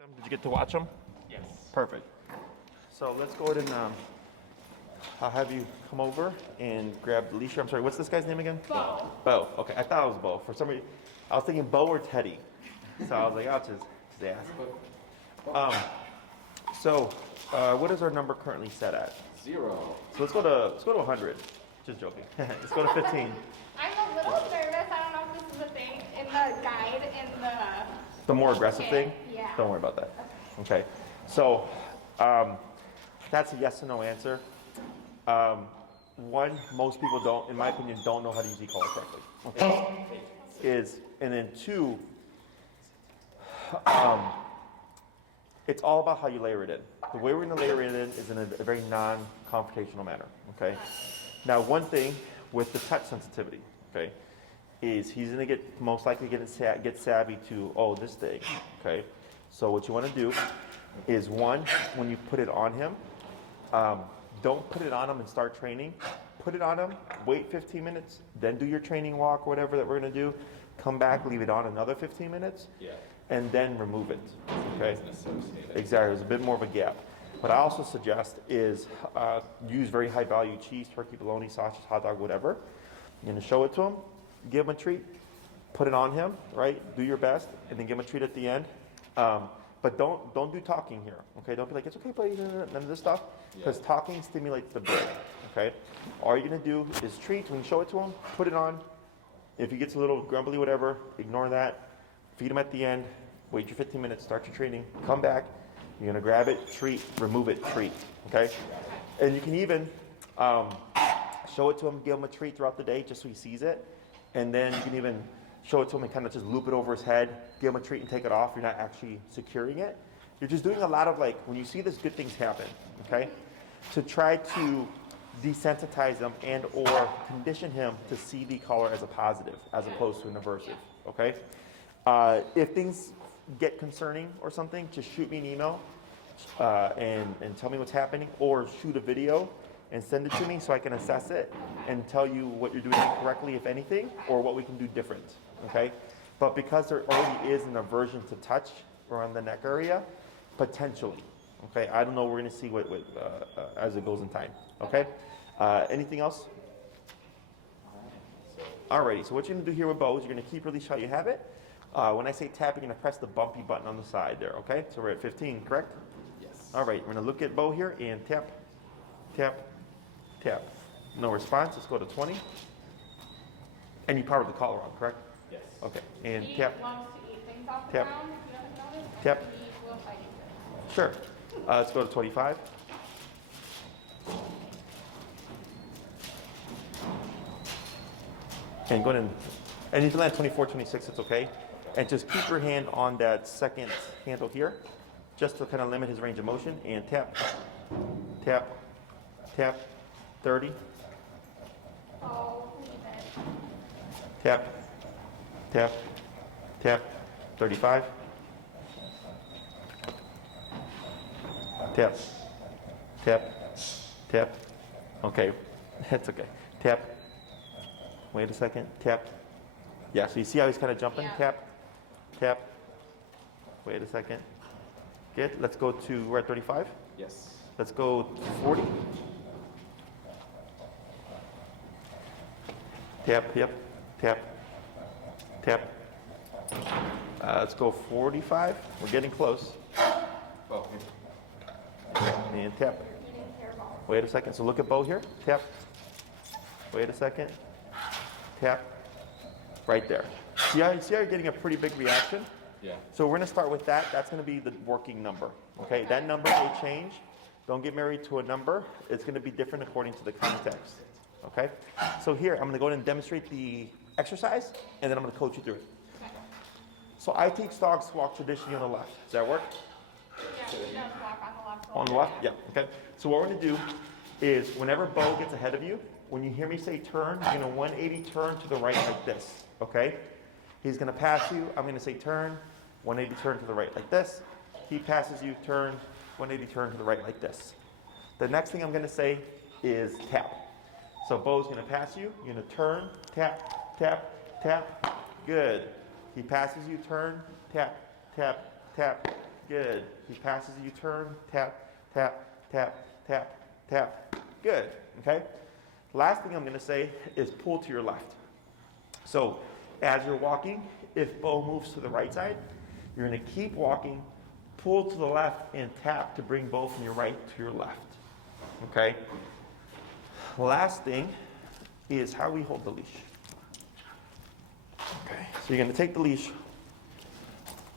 Did you get to watch them? Yes. Perfect. So let's go ahead and I'll have you come over and grab the leash. I'm sorry, what's this guy's name again? Beau. Beau. Okay, I thought it was Beau. For some reason, I was thinking Beau or Teddy. So I was like, I'll just ask. What is our number currently set at? 0. So let's go to 100. Just joking. Let's go to 15. I'm a little nervous. I don't know if this is a thing in the guide in the. The more aggressive thing? Yeah. Don't worry about that. Okay. So that's a yes or no answer. One, most people don't, in my opinion, don't know how to use e-collar correctly. Okay. And then two, it's all about how you layer it in. The way we're going to layer it in is in a very non-confrontational manner. Okay. Now, one thing with the touch sensitivity, okay, is he's going to get most likely get savvy to this thing. Okay. So what you want to do is one, when you put it on him, don't put it on him and start training. Put it on him, wait 15 minutes, then do your training walk or whatever that we're going to do. Come back, leave it on another 15 minutes, and then remove it. Okay? Exactly. There's a bit more of a gap. What I also suggest is use very high value cheese, turkey, bologna, sausage, hot dog, whatever. You're going to show it to him, give him a treat, put it on him, right? Do your best, and then give him a treat at the end. But don't do talking here, okay? Don't be like, it's okay, buddy, none of this stuff, because talking stimulates the brain, okay? All you're gonna do is treat. When you show it to him, put it on. If he gets a little grumbly, whatever, ignore that. Feed him at the end. Wait your 15 minutes. Start your training. Come back. You're gonna grab it, treat, remove it, treat, okay? And you can even show it to him, give him a treat throughout the day, just so he sees it, and then you can even show it to him and kind of just loop it over his head, give him a treat and take it off. You're not actually securing it. You're just doing a lot of when you see this, good things happen, okay? To try to desensitize him and or condition him to see the collar as a positive as opposed to an aversive, okay? If things get concerning or something, just shoot me an email and tell me what's happening, or shoot a video and send it to me so I can assess it and tell you what you're doing incorrectly, if anything, or what we can do different, okay? But because there already is an aversion to touch around the neck area, potentially, okay? I don't know, we're gonna see what as it goes in time, okay? Anything else? Alrighty, so what you're gonna do here with Beau is you're gonna keep your leash how you have it. When I say tap, you're gonna press the bumpy button on the side there, okay? So we're at 15, correct? Yes. All right, we're gonna look at Beau here and tap, tap, tap. No response. Let's go to 20. And you powered the collar on, correct? Yes. Okay. And He tap. loves to eat things off the Tap. ground, if you haven't noticed. Tap. He will fight you. Sure. Let's go to 25. And go ahead and you can land 24, 26, it's okay. And just keep your hand on that second handle here, just to kind of limit his range of motion. And tap, tap, tap, 30. Oh, leave it. Tap, tap, tap, 35. Tap, tap, tap. Okay, that's okay. Tap. Wait a second. Tap. Yeah, so you see how he's kind of jumping? Yeah. Tap, tap. Wait a second. Good. Let's go to, we're at 35. Yes. Let's go to 40. Tap, yep, tap, tap. Let's go 45. We're getting close. Oh, And tap. He didn't care about Wait a second. So look at Beau here. Tap. Wait a second. Tap. Right there. See how you're getting a pretty big reaction? yeah. So we're going to start with that. That's going to be the working number. Okay. That number may change. Don't get married to a number. It's going to be different according to the context. Okay. So here, I'm going to go ahead and demonstrate the exercise, and then I'm going to coach you through it. So I teach dogs to walk traditionally on the left. Does that work? Yeah, he does walk on the left. On the left? Yeah. Okay. So what we're going to do is whenever Beau gets ahead of you, when you hear me say turn, you're going to 180 turn to the right like this. Okay? He's going to pass you. I'm going to say turn, 180 turn to the right like this. He passes you, turn, 180 turn to the right like this. The next thing I'm going to say is tap. So Beau's going to pass you. You're going to turn, tap, tap, tap. Good. He passes you, turn, tap, tap, tap. Good. He passes you, turn, tap, tap, tap, tap, tap. Good. Okay? Last thing I'm going to say is pull to your left. So as you're walking, if Beau moves to the right side, you're going to keep walking, pull to the left, and tap to bring Beau from your right to your left. Okay? Last thing is how we hold the leash. Okay, so you're going to take the leash,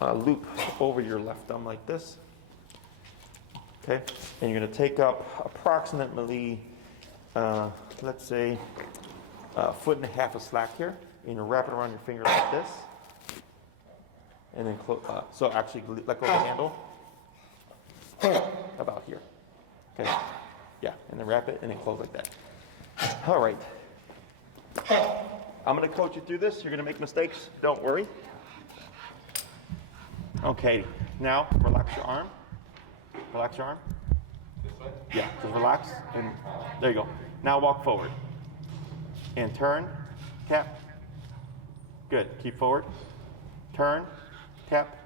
loop over your left thumb like this. Okay, and you're going to take up approximately, let's say, a foot and a half of slack here. And you wrap it around your finger like this. And then so actually let go of the handle. About here. Okay, yeah, and then wrap it and then close like that. All right. I'm going to coach you through this. You're going to make mistakes. Don't worry. Okay, now relax your arm. Relax your arm. This way? Yeah, just relax. And there you go. Now walk forward. And turn, tap. Good. Keep forward. Turn, tap.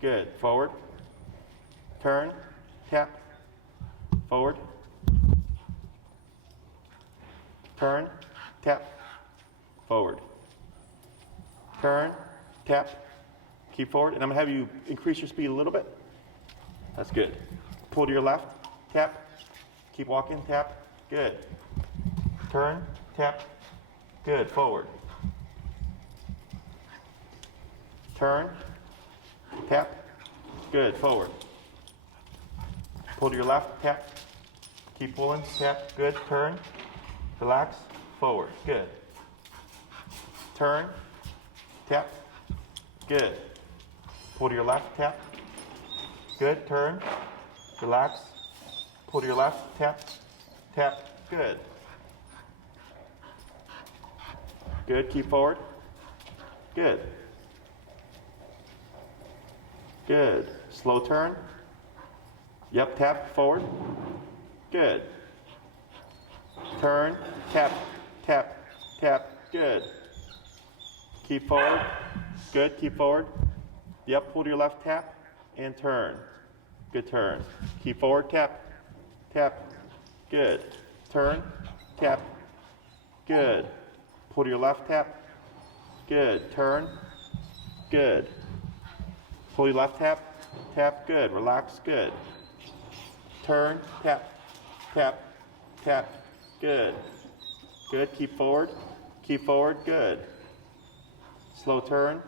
Good. Forward. Turn, tap. Forward. Turn, tap. Forward. Turn, tap, keep forward. And I'm going to have you increase your speed a little bit. That's good. Pull to your left, tap, keep walking, tap, good. Turn, tap, good, forward. Turn, tap, good, forward. Pull to your left, tap, keep pulling, tap, good, turn, relax, forward, good. Turn, tap, good. Pull to your left, tap, good, turn, relax, pull to your left, tap, tap, good. Good, keep forward, good. Good, slow turn, yep, tap, forward, good. Turn, tap, tap, tap, good. Keep forward. Good. Keep forward. Yep. Pull to your left, tap, and turn. Good turn. Keep forward, tap, tap. Good. Turn, tap. Good. Pull to your left, tap. Good. Turn. Good. Pull your left, tap, tap. Good. Relax. Good. Turn, tap, tap, tap. Good. Good. Keep forward. Keep forward. Good. Slow turn.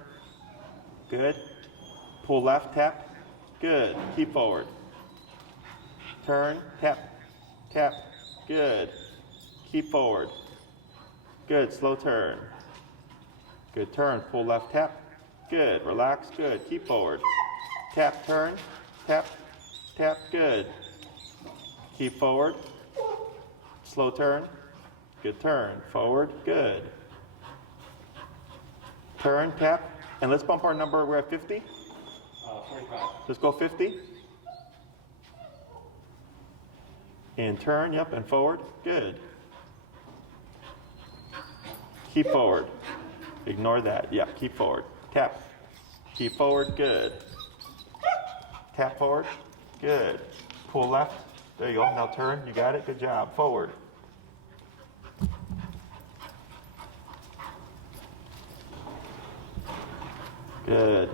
Good. Pull left, tap. Good. Keep forward. Turn, tap, tap. Good. Keep forward. Good. Slow turn. Good turn. Pull left, tap. Good. Relax. Good. Keep forward. Tap, turn, tap, tap. Good. Keep forward. Slow turn. Good turn. Forward. Good. Turn, tap, and let's bump our number. We're at 50. 45. Let's go 50. And turn, yep, and forward. Good. Keep forward. Ignore that. Yeah, keep forward. Tap. Keep forward. Good. Tap forward. Good. Pull left. There you go. Now turn. You got it. Good job. Forward. Good.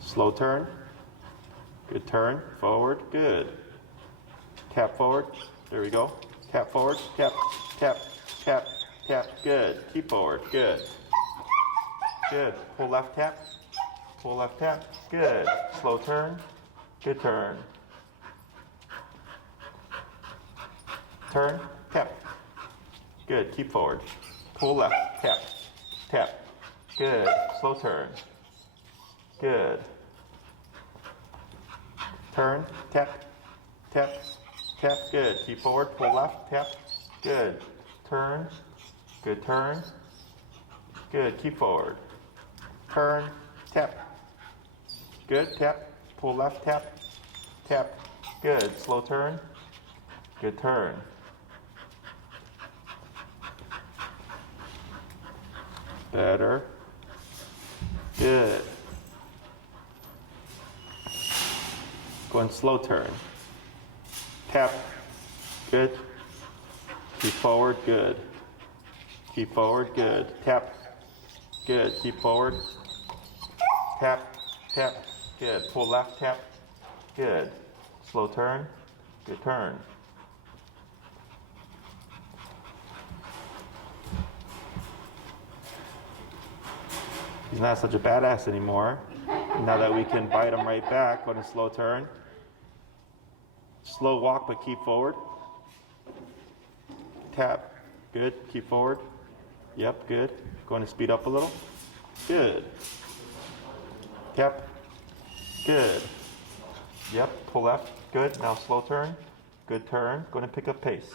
Slow turn. Good turn. Forward. Good. Tap forward. There we go. Tap forward. Tap, tap, tap, tap. Good. Keep forward. Good. Good. Pull left, tap. Pull left, tap. Good. Slow turn. Good turn. Turn. Tap. Good. Keep forward. Pull left. Tap. Tap. Good. Slow turn. Good. Turn. Tap. Tap. Tap. Good. Keep forward. Pull left. Tap. Good. Turn. Good turn. Good. Keep forward. Turn. Tap. Good. Tap. Pull left. Tap. Tap. Good. Slow turn. Good turn. Better. Good. Going slow turn. Tap. Good. Keep forward. Good. Keep forward. Good. Tap. Good. Keep forward. Tap. Tap. Good. Pull left. Tap. Good. Slow turn. Good turn. He's not such a badass anymore. Now that we can bite him right back on a slow turn. Slow walk, but keep forward. Tap. Good. Keep forward. Yep, good. Going to speed up a little. Good. Tap. Good. Yep, pull left. Good. Now slow turn. Good turn. Going to pick up pace.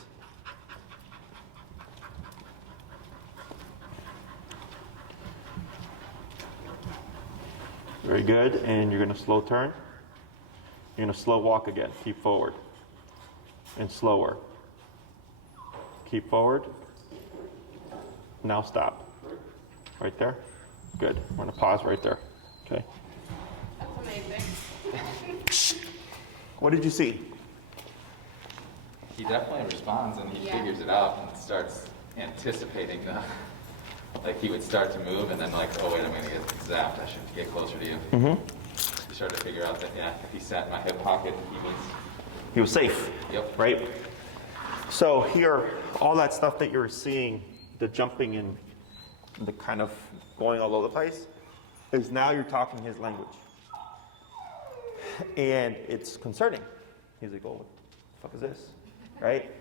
Very good. And you're going to slow turn. You're going to slow walk again. Keep forward. And slower. Keep forward. Now stop. Right there. Good. We're going to pause right there. Okay. That's amazing. What did you see? He definitely responds and he Yeah. figures it out and starts anticipating the, like he would start to move and then like, oh wait, I'm gonna get zapped. I should get closer to you. Mm-hmm. He started to figure out that yeah, if he sat in my hip pocket, He was safe. Yep. Right? So here, all that stuff that you're seeing, the jumping and the kind of going all over the place, is now you're talking his language. And it's concerning. He's like, oh, what the fuck is this? Right?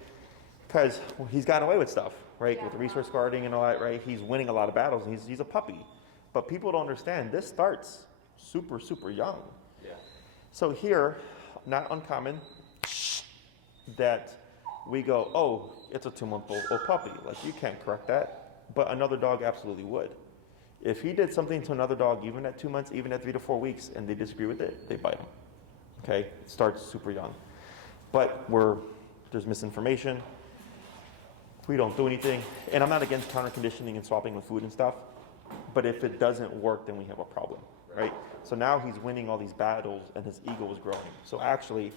Because he's gotten away with stuff, right? With the resource guarding and all that, right? He's winning a lot of battles and he's a puppy. But people don't understand, this starts super, super young. Yeah. So here, not uncommon, that we go, oh, it's a 2-month-old puppy. Like, you can't correct that. But another dog absolutely would. If he did something to another dog, even at 2 months, even at 3 to 4 weeks, and they disagree with it, they bite him. Okay? It starts super young. But there's misinformation. We don't do anything. And I'm not against counter conditioning and swapping with food and stuff. But if it doesn't work, then we have a problem, right? So now he's winning all these battles and his ego is growing. So actually,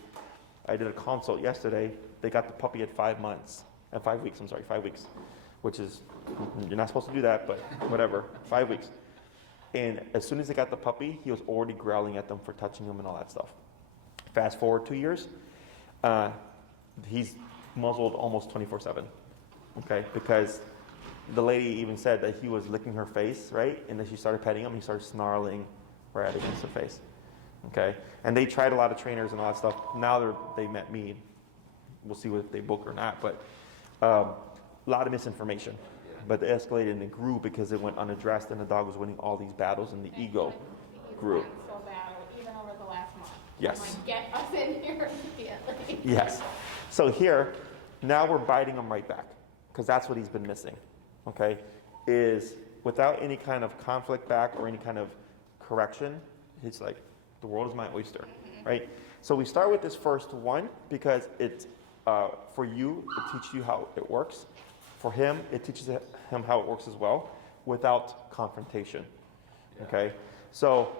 I did a consult yesterday. They got the puppy at 5 months. At 5 weeks, I'm sorry, 5 weeks. Which is, you're not supposed to do that, but whatever, 5 weeks. And as soon as they got the puppy, he was already growling at them for touching him and all that stuff. Fast forward 2 years, he's muzzled almost 24/7, okay? Because the lady even said that he was licking her face, right? And then she started petting him, he started snarling right against her face, okay? And they tried a lot of trainers and all that stuff. Now they met me. We'll see if they book or not, but a lot of misinformation. But it escalated and it grew because it went unaddressed and the dog was winning all these battles and the ego grew. So bad, even over the last month. Yes. I'm like, get us in here immediately. Yes. So here, now we're biting him right back because that's what he's been missing, okay? Is without any kind of conflict back or any kind of correction, it's like, the world is my oyster, right? So we start with this first one because it's, for you, it teaches you how it works. For him, it teaches him how it works as well without confrontation, okay? So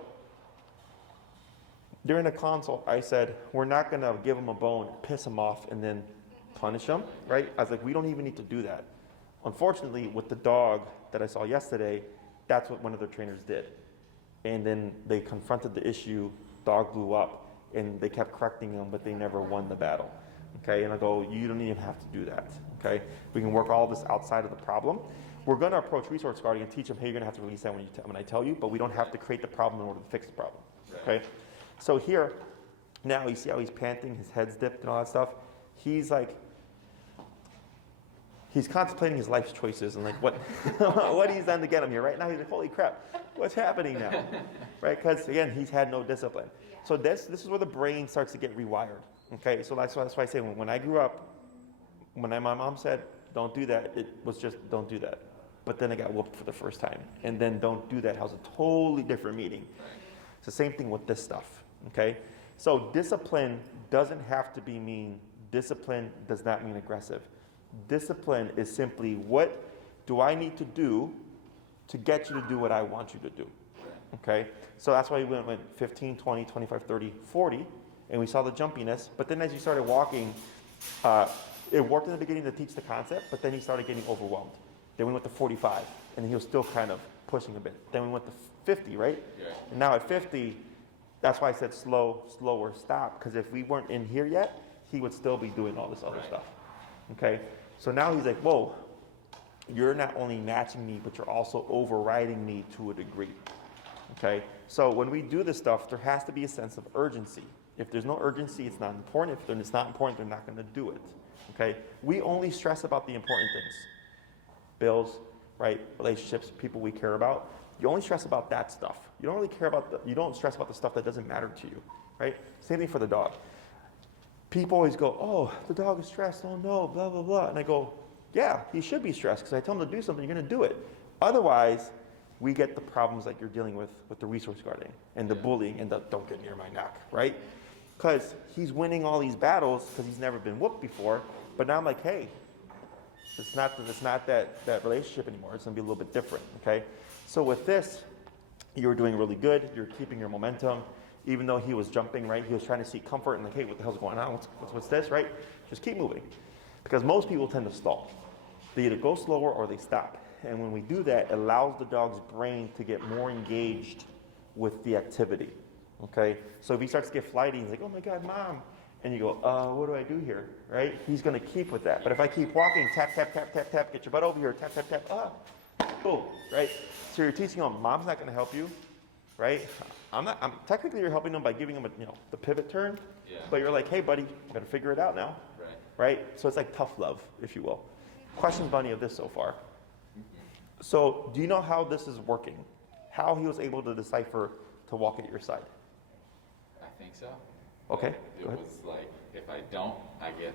during the consult, I said, we're not gonna give him a bone, piss him off, and then punish him, right? I was like, we don't even need to do that. Unfortunately, with the dog that I saw yesterday, that's what one of their trainers did. And then they confronted the issue, dog blew up, and they kept correcting him, but they never won the battle, okay? And I go, you don't even have to do that, okay? We can work all this outside of the problem. We're gonna approach resource guarding and teach them, hey, you're gonna have to release that when I tell you, but we don't have to create the problem in order to fix the problem, okay? So here, now you see how he's panting, his head's dipped and all that stuff? He's like, he's contemplating his life's choices and like what, what he's done to get him here. Right now he's like, holy crap, what's happening now? Right, because again, he's had no discipline. So this is where the brain starts to get rewired, okay? So that's why I say when I grew up, when my mom said, don't do that, it was just, don't do that. But then I got whooped for the first time. And then don't do that was a totally different meaning. It's the same thing with this stuff, okay? So discipline doesn't have to be mean. Discipline does not mean aggressive. Discipline is simply what do I need to do to get you to do what I want you to do, okay? So that's why we went 15, 20, 25, 30, 40, and we saw the jumpiness. But then as you started walking, it worked in the beginning to teach the concept, but then he started getting overwhelmed. Then we went to 45, and he was still kind of pushing a bit. Then we went to 50, right? Yeah. And now at 50, that's why I said slower, stop. Because if we weren't in here yet, he would still be doing all this other stuff. Okay? So now he's like, whoa, you're not only matching me, but you're also overriding me to a degree. Okay? So when we do this stuff, there has to be a sense of urgency. If there's no urgency, it's not important. If it's not important, they're not going to do it. Okay? We only stress about the important things. Bills, right? Relationships, people we care about. You only stress about that stuff. You don't really care about you don't stress about the stuff that doesn't matter to you, right? Same thing for the dog. People always go, oh, the dog is stressed, oh no, blah, blah, blah. And I go, yeah, he should be stressed because I tell him to do something, you're going to do it. Otherwise, we get the problems like you're dealing with the resource guarding and the bullying and the don't get near my neck, right? Because he's winning all these battles because he's never been whooped before. But now I'm like, hey, it's not that relationship anymore. It's going to be a little bit different, okay? So with this, you were doing really good. You're keeping your momentum. Even though he was jumping, right? He was trying to seek comfort and like, hey, what the hell's going on? What's this, right? Just keep moving. Because most people tend to stall. They either go slower or they stop. And when we do that, it allows the dog's brain to get more engaged with the activity, okay? So if he starts to get flighty, he's like, oh my God, Mom. And you go, what do I do here, right? He's going to keep with that. But if I keep walking, tap, tap, tap, tap, tap, get your butt over here, tap, tap, tap, boom, right? So you're teaching him, Mom's not going to help you, right? Technically you're helping him by giving him the pivot turn, but you're like, hey buddy, you got to figure it out now, right? So it's like tough love, if you will. Questions about any of this so far? So do you know how this is working? How he was able to decipher to walk at your side? I think so. Okay. It was like, if I don't, I get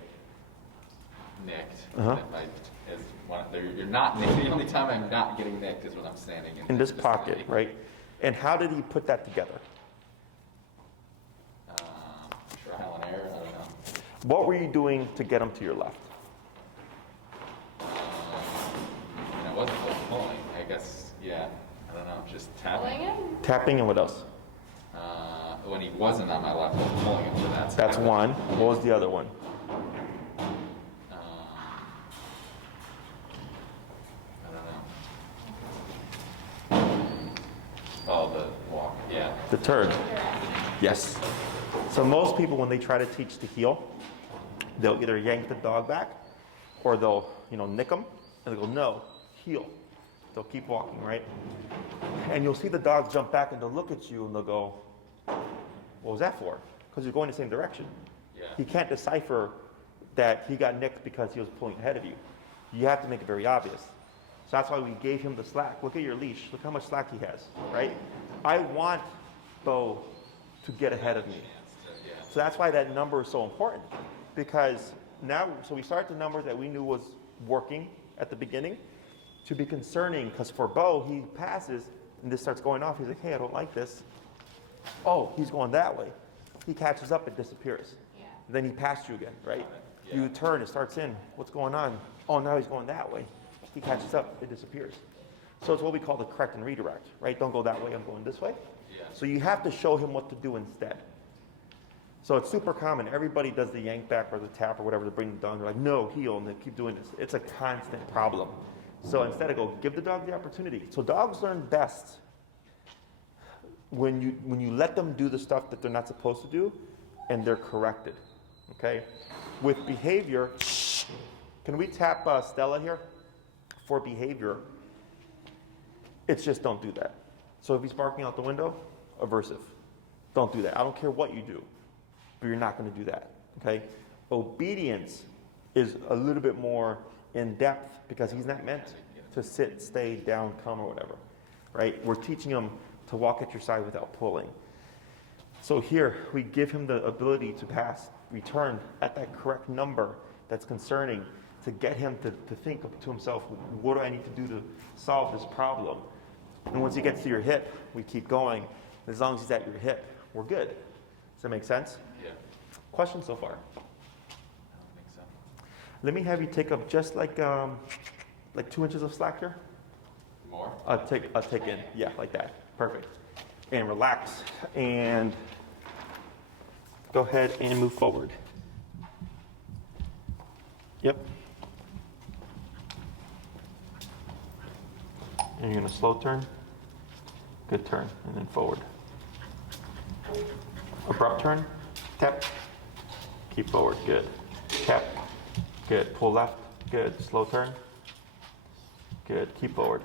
nicked. Uh-huh. You're not nicked. The only time I'm not getting nicked is when I'm standing in this pocket, right? And how did he put that together? Trial and error, I don't know. What were you doing to get him to your left? I wasn't pulling, I guess, yeah. I don't know, just tapping. Pulling him? Tapping and what else? When he wasn't on my left, I was pulling him, so That's one. What was the other one? I don't know. Oh, the walk, yeah. The turn. Yes. So most people, when they try to teach to heel, they'll either yank the dog back or they'll, nick them and they'll go, no, heel. They'll keep walking, right? And you'll see the dog jump back and they'll look at you and they'll go, what was that for? Because you're going the same direction. Yeah. He can't decipher that he got nicked because he was pulling ahead of you. You have to make it very obvious. So that's why we gave him the slack. Look at your leash. Look how much slack he has, right? I want Beau to get ahead of me. So that's why that number is so important. Because now, so we start the number that we knew was working at the beginning to be concerning, because for Beau, he passes and this starts going off. He's like, hey, I don't like this. Oh, he's going that way. He catches up, it disappears. Yeah. Then he passed you again, right? Yeah. You turn, it starts in. What's going on? Oh, now he's going that way. He catches up, it disappears. So it's what we call the correct and redirect, right? Don't go that way, I'm going this way. Yeah. So you have to show him what to do instead. So it's super common. Everybody does the yank back or the tap or whatever to bring them down. They're like, no, heel, and they keep doing this. It's a constant problem. So instead I go, give the dog the opportunity. So dogs learn best when you let them do the stuff that they're not supposed to do and they're corrected, okay? With behavior, can we tap Stella here? For behavior, it's just don't do that. So if he's barking out the window, aversive. Don't do that. I don't care what you do, but you're not going to do that, okay? Obedience is a little bit more in depth because he's not meant to sit, stay, down, come, or whatever, right? We're teaching him to walk at your side without pulling. So here, we give him the ability to pass, return at that correct number that's concerning to get him to think to himself, what do I need to do to solve this problem? And once he gets to your hip, we keep going. As long as he's at your hip, we're good. Does that make sense? Yeah. Questions so far? I don't think so. Let me have you take up just like 2 inches of slack here. More? I'll take in, yeah, like that. Perfect. And relax. And Go ahead and move forward. Yep. And you're gonna slow turn. Good turn, and then forward. Abrupt turn, tap. Keep forward, good. Tap, good. Pull left, good. Slow turn, good. Keep forward.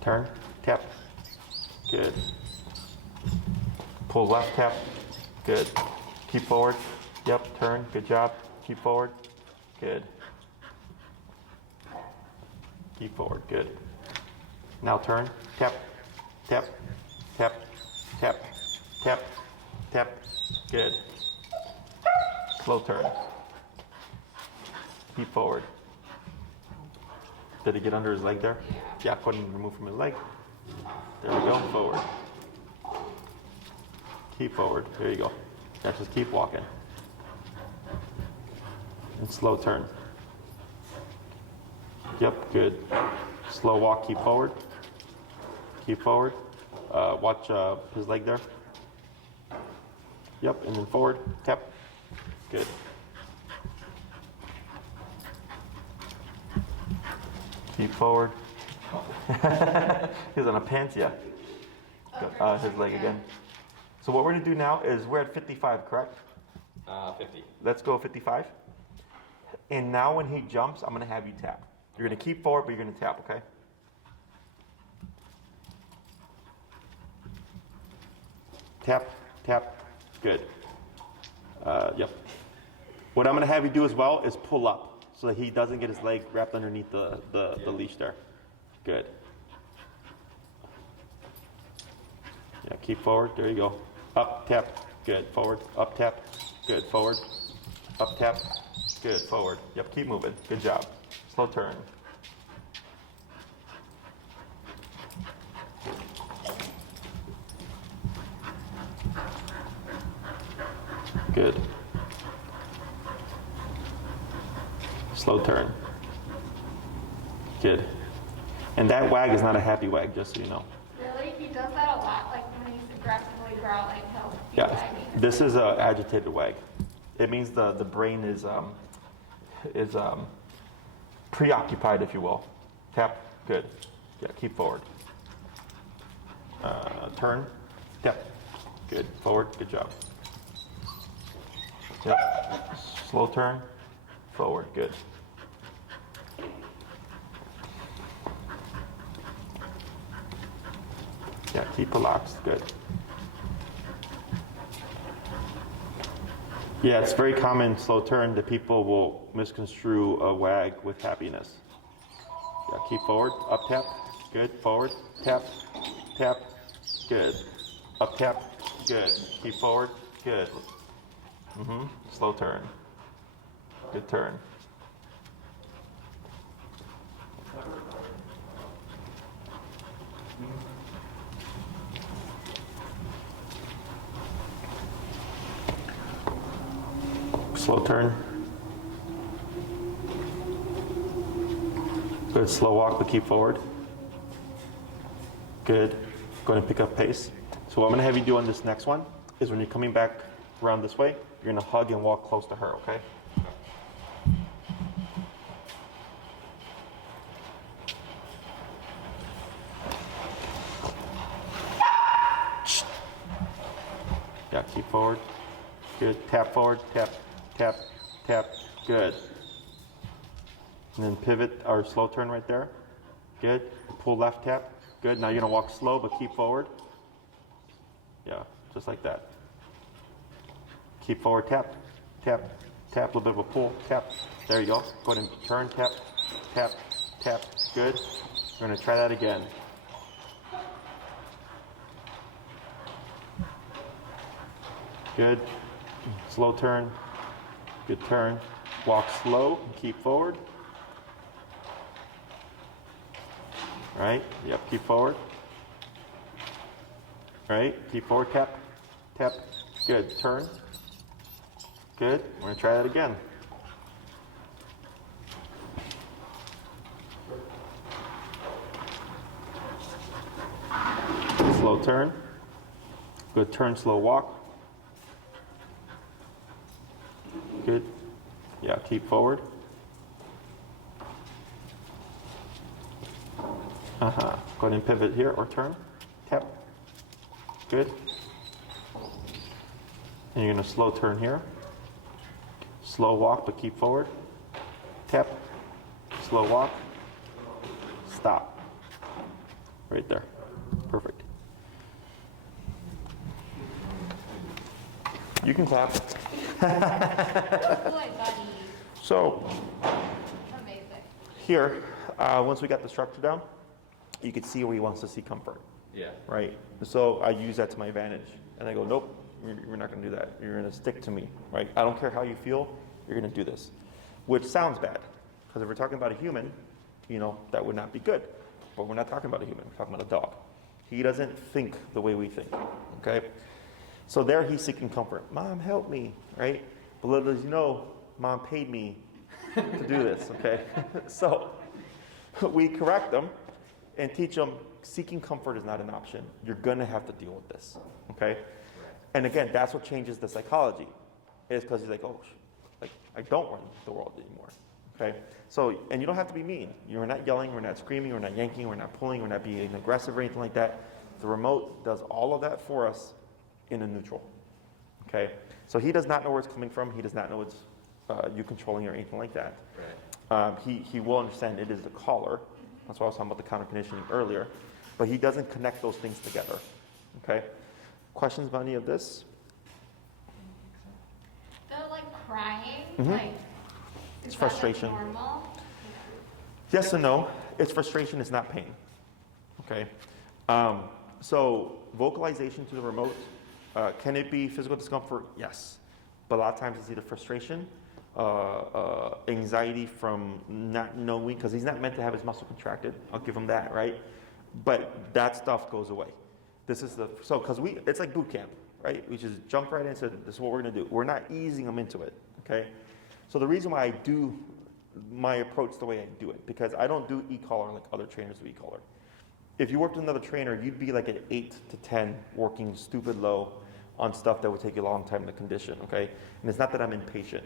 Turn, tap, good. Pull left, tap, good. Keep forward, yep, turn, good job. Keep forward, good. Keep forward, good. Now turn, tap, tap, tap, tap, tap, tap, good. Slow turn. Keep forward. Did he get under his leg there? Yeah, go ahead and remove from his leg. There we go, forward. Keep forward, there you go. Now just keep walking. And slow turn. Yep, good. Slow walk, keep forward. Keep forward. Watch his leg there. Yep, and then forward, tap. Good. Keep forward. He's on a pants, yeah. His leg again. So what we're gonna do now is we're at 55, correct? 50. Let's go 55. And now when he jumps, I'm gonna have you tap. You're gonna keep forward, but you're gonna tap, okay? Tap, tap, good. Yep. What I'm gonna have you do as well is pull up so that he doesn't get his leg wrapped underneath the leash there. Good. Yeah, keep forward, there you go. Up, tap, good, forward, up, tap, good, forward, up, tap, good, forward. Yep, keep moving, good job. Slow turn. Good. Slow turn. Good. And that wag is not a happy wag, just so you know. Really? He does that a lot, like when he's aggressively growling, he'll be Yeah, wagging. this is an agitated wag. It means the brain is preoccupied, if you will. Tap, good. Yeah, keep forward. Turn, tap, good. Forward, good job. Yep. Slow turn, forward, good. Yeah, keep relaxed, good. Yeah, it's very common, slow turn, that people will misconstrue a wag with happiness. Yeah, keep forward, up tap, good, forward, tap, tap, good. Up tap, good. Keep forward, good. Slow turn. Good turn. Slow turn. Good, slow walk, but keep forward. Good. Go ahead and pick up pace. So what I'm gonna have you do on this next one is when you're coming back around this way, you're gonna hug and walk close to her, okay? Yeah, keep forward. Good. Tap forward, tap, tap, tap. Good. And then pivot or slow turn right there. Good. Pull left, tap. Good. Now you're gonna walk slow, but keep forward. Yeah, just like that. Keep forward, tap, tap, tap. A little bit of a pull, tap. There you go. Go ahead and turn, tap, tap, tap. Good. We're gonna try that again. Good. Slow turn. Good turn. Walk slow. Keep forward. Right. Yep. Keep forward. Right. Keep forward. Tap. Tap. Good. Turn. Good. We're going to try that again. Slow turn. Good, turn, slow walk. Good. Yeah, keep forward. Go ahead and pivot here or turn. Tap. Good. And you're going to slow turn here. Slow walk, but keep forward. Tap. Slow walk. Stop. Right there. Perfect. You can clap. Good, buddy. So Amazing. here, once we got the structure down, you can see where he wants to see comfort, Yeah. right? So I use that to my advantage. And I go, nope, we're not going to do that. You're going to stick to me, right? I don't care how you feel, you're going to do this. Which sounds bad, because if we're talking about a human, that would not be good. But we're not talking about a human, we're talking about a dog. He doesn't think the way we think, okay? So there he's seeking comfort. Mom, help me, right? But little does you know, Mom paid me to do this, okay? So we correct them and teach them seeking comfort is not an option. You're gonna have to deal with this, okay? And again, that's what changes the psychology. It's because he's like, oh, I don't run the world anymore, okay? So, and you don't have to be mean. You're not yelling, we're not screaming, we're not yanking, we're not pulling, we're not being aggressive or anything like that. The remote does all of that for us in a neutral, okay? So he does not know where it's coming from. He does not know it's you controlling or anything like that. Right. He will understand it is the caller. That's why I was talking about the counter conditioning earlier. But he doesn't connect those things together, okay? Questions about any of this? The crying, Mhm. is It's that, frustration. normal? Yes and no. It's frustration, it's not pain, okay? So vocalization to the remote, can it be physical discomfort? Yes. But a lot of times it's either frustration, anxiety from not knowing, because he's not meant to have his muscle contracted. I'll give him that, right? But that stuff goes away. This is because it's like boot camp, right? We just jump right into this is what we're going to do. We're not easing them into it, okay? So the reason why I do my approach the way I do it, because I don't do e-collar like other trainers do e-collar. If you worked with another trainer, you'd be like an 8 to 10 working stupid low on stuff that would take you a long time to condition, okay? And it's not that I'm impatient.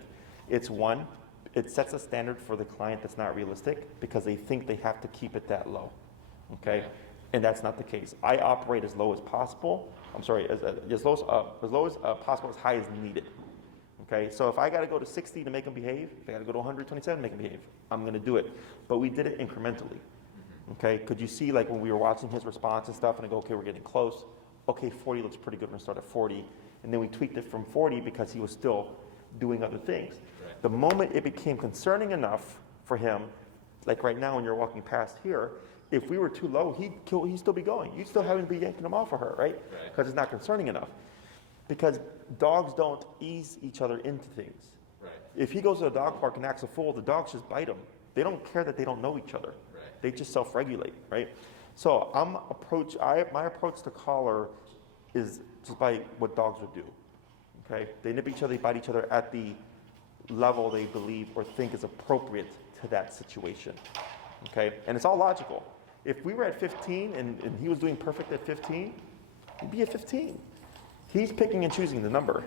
It's one, it sets a standard for the client that's not realistic because they think they have to keep it that low, okay? And that's not the case. I operate as low as possible. I'm sorry, as low as possible, as high as needed, okay? So if I gotta go to 60 to make them behave, if I gotta go to 127 to make them behave, I'm gonna do it. But we did it incrementally. Okay, could you see when we were watching his response and stuff and I go, okay, we're getting close. Okay, 40 looks pretty good, we're gonna start at 40. And then we tweaked it from 40 because he was still doing other things. Right. The moment it became concerning enough for him, like right now when you're walking past here, if we were too low, he'd still be going. You'd still having to be yanking him off of her, right? Because it's not concerning enough. Because dogs don't ease each other into things. Right. If he goes to a dog park and acts a fool, the dogs just bite him. They don't care that they don't know each other. They just self-regulate, right? So my approach to collar is just by what dogs would do, okay? They nip each other, they bite each other at the level they believe or think is appropriate to that situation, okay? And it's all logical. If we were at 15 and he was doing perfect at 15, he'd be at 15. He's picking and choosing the number,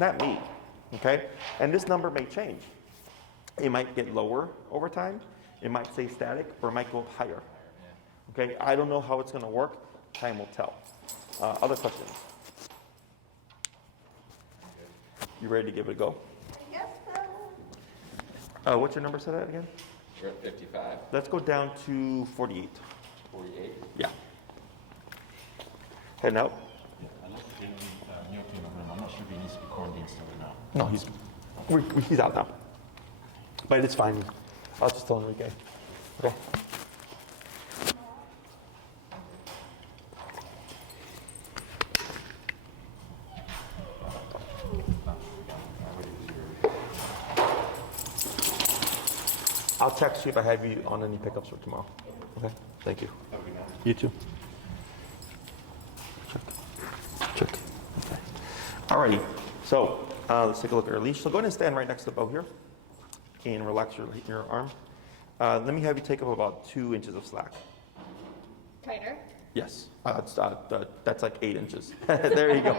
not me, okay? And this number may change. It might get lower over time. It might stay static, or it might go up higher. Okay, I don't know how it's going to work. Time will tell. Other questions? You ready to give it a go? Yes, so. What's your number set at again? We're at 55. Let's go down to 48. 48. Yeah. Heading out? Yeah, unless they need new team room. I'm not sure if he needs to be quarantined still or not. No, he's out now. But it's fine. I'll just tell Enrique. Okay. I'll text you if I have you on any pickups for tomorrow. Okay? Thank you. You too. Check. Okay. Alrighty. So let's take a look at our leash. So go ahead and stand right next to Beau here. And relax your arm. Let me have you take up about 2 inches of slack. Tighter? Yes, that's like 8 inches. There you go.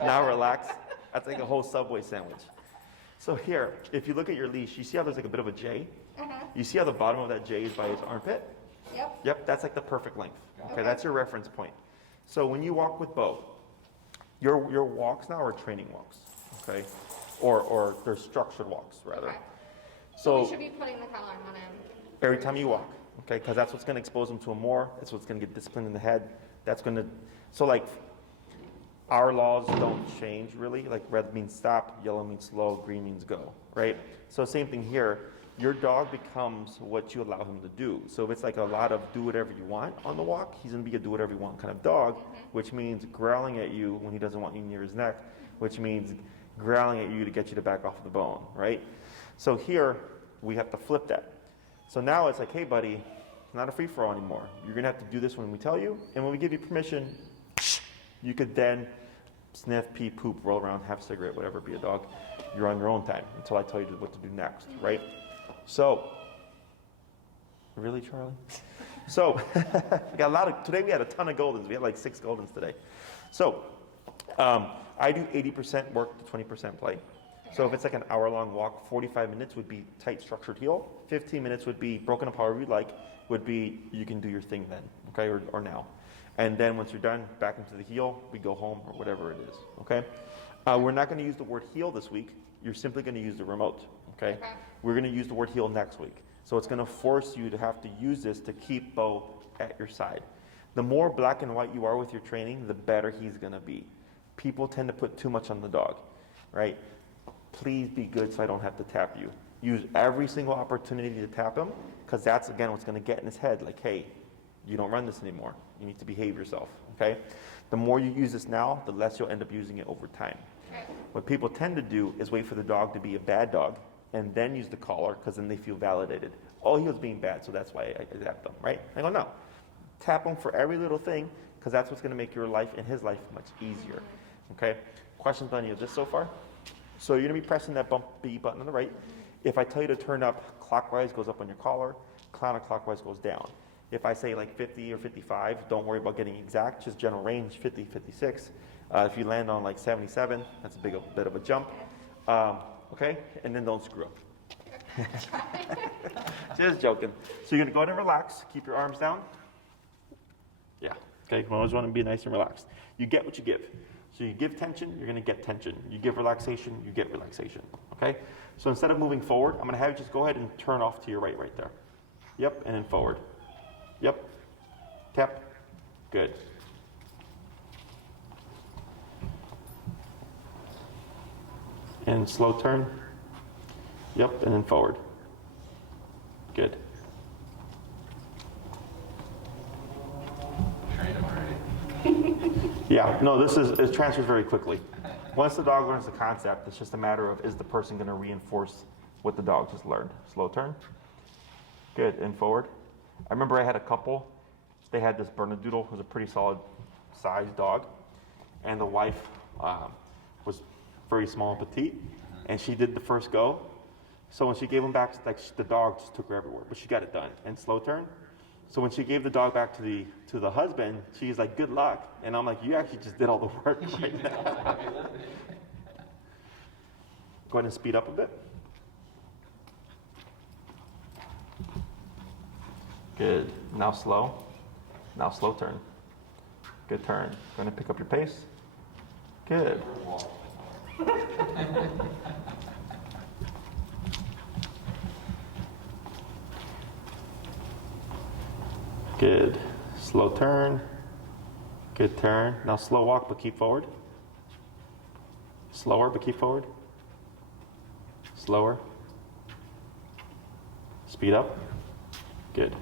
Now relax. That's like a whole Subway sandwich. So here, if you look at your leash, you see how there's like a bit of a J? You see how the bottom of that J is by his armpit? Yep. Yep, that's like the perfect length. Okay, Okay. that's your reference point. So when you walk with Beau, your walks now are training walks, okay? Or they're structured walks, rather. Okay. So we So should be putting the collar on him. every time you walk, okay? Because that's what's going to expose him to him more. That's what's going to get discipline in the head. That's going to, so like, our laws don't change really. Like red means stop, yellow means slow, green means go, right? So same thing here. Your dog becomes what you allow him to do. So if it's like a lot of do whatever you want on the walk, he's going to be a do whatever you want kind of dog, which means growling at you when he doesn't want you near his neck, which means growling at you to get you to back off the bone, right? So here, we have to flip that. So now it's like, hey buddy, it's not a free-for-all anymore. You're going to have to do this when we tell you, and when we give you permission, you could then sniff, pee, poop, roll around, have a cigarette, whatever, be a dog. You're on your own time until I tell you what to do next, right? So, really, Charlie? So, we got a lot of, today we had a ton of Goldens. We had like 6 Goldens today. So, I do 80% work to 20% play. So if it's like an hour-long walk, 45 minutes would be tight, structured heel. 15 minutes would be broken up however you like, would be you can do your thing then, okay, or now. And then once you're done, back into the heel, we go home or whatever it is, okay? We're not going to use the word heel this week. You're simply going to use the remote, okay? Okay. We're going to use the word heel next week. So it's going to force you to have to use this to keep Beau at your side. The more black and white you are with your training, the better he's going to be. People tend to put too much on the dog, right? Please be good so I don't have to tap you. Use every single opportunity to tap him, because that's, again, what's going to get in his head, like, hey, you don't run this anymore. You need to behave yourself, okay? The more you use this now, the less you'll end up using it over time. Okay. What people tend to do is wait for the dog to be a bad dog and then use the collar, because then they feel validated. Oh, he was being bad, so that's why I tapped him, right? I go, no. Tap him for every little thing, because that's what's going to make your life and his life much easier, okay? Questions on any of this so far? So you're going to be pressing that bumpy button on the right. If I tell you to turn up clockwise, goes up on your collar. Counterclockwise goes down. If I say like 50 or 55, don't worry about getting exact, just general range, 50, 56. If you land on like 77, that's a bit of a jump. Okay, and then don't screw up. Just joking. So you're gonna go ahead and relax, keep your arms down. Yeah, okay, you always wanna be nice and relaxed. You get what you give. So you give tension, you're gonna get tension. You give relaxation, you get relaxation, okay? So instead of moving forward, I'm gonna have you just go ahead and turn off to your right there. Yep, and then forward. Yep. Tap. Good. And slow turn. Yep, and then forward. Good. Train him already. Yeah, no, it transfers very quickly. Once the dog learns the concept, it's just a matter of, is the person going to reinforce what the dog just learned? Slow turn. Good, and forward. I remember I had a couple. They had this Bernedoodle, who was a pretty solid sized dog, and the wife was very small and petite, and she did the first go. So when she gave him back, like the dog just took her everywhere, but she got it done. And slow turn. So when she gave the dog back to the husband, she's like, "Good luck," and I'm like, "You actually just did all the work right now." Go ahead and speed up a bit. Good. Now slow. Now slow turn. Good turn. Going to pick up your pace. Good. Good. Slow turn. Good turn. Now slow walk, but keep forward. Slower, but keep forward. Slower. Speed up. Good.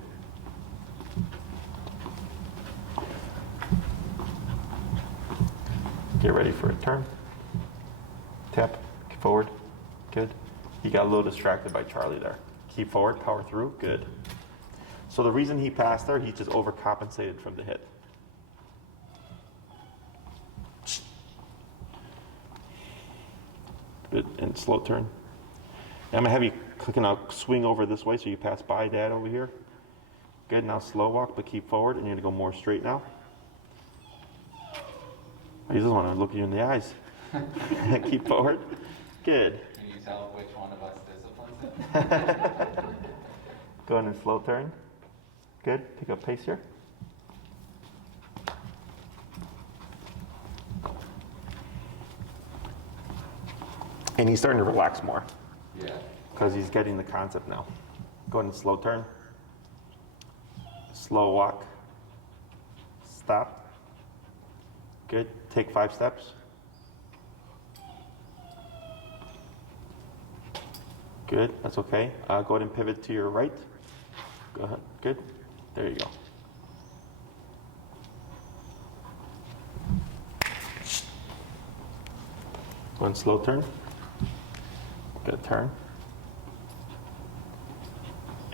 Get ready for a turn. Tap. Forward. Good. He got a little distracted by Charlie there. Keep forward. Power through. Good. So the reason he passed there, he just overcompensated from the hit. Good. And slow turn. And I'm going to have you swing over this way so you pass by Dad over here. Good, now slow walk, but keep forward, and you're gonna go more straight now. I just want to look you in the eyes. Keep forward. Good. Can you tell which one of us disciplines it? Go ahead and slow turn. Good, pick up pace here. And he's starting to relax more. Yeah. Because he's getting the concept now. Go ahead and slow turn. Slow walk. Stop. Good. Take 5 steps. Good. That's okay. Go ahead and pivot to your right. Go ahead. Good. There you go. Go ahead and slow turn. Good turn.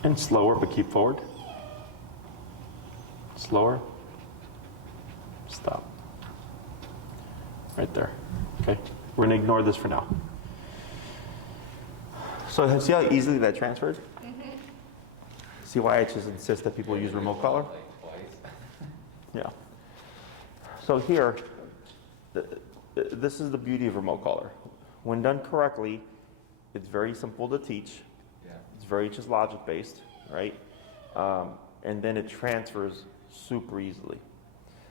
And slower, but keep forward. Slower. Stop. Right there. Okay. We're going to ignore this for now. So see how easily that transferred? Mm-hmm. See why I just insist that people use remote collar? Like twice. Yeah. So here, this is the beauty of remote collar. When done correctly, it's very simple to teach. Yeah. It's very just logic based, right? And then it transfers super easily.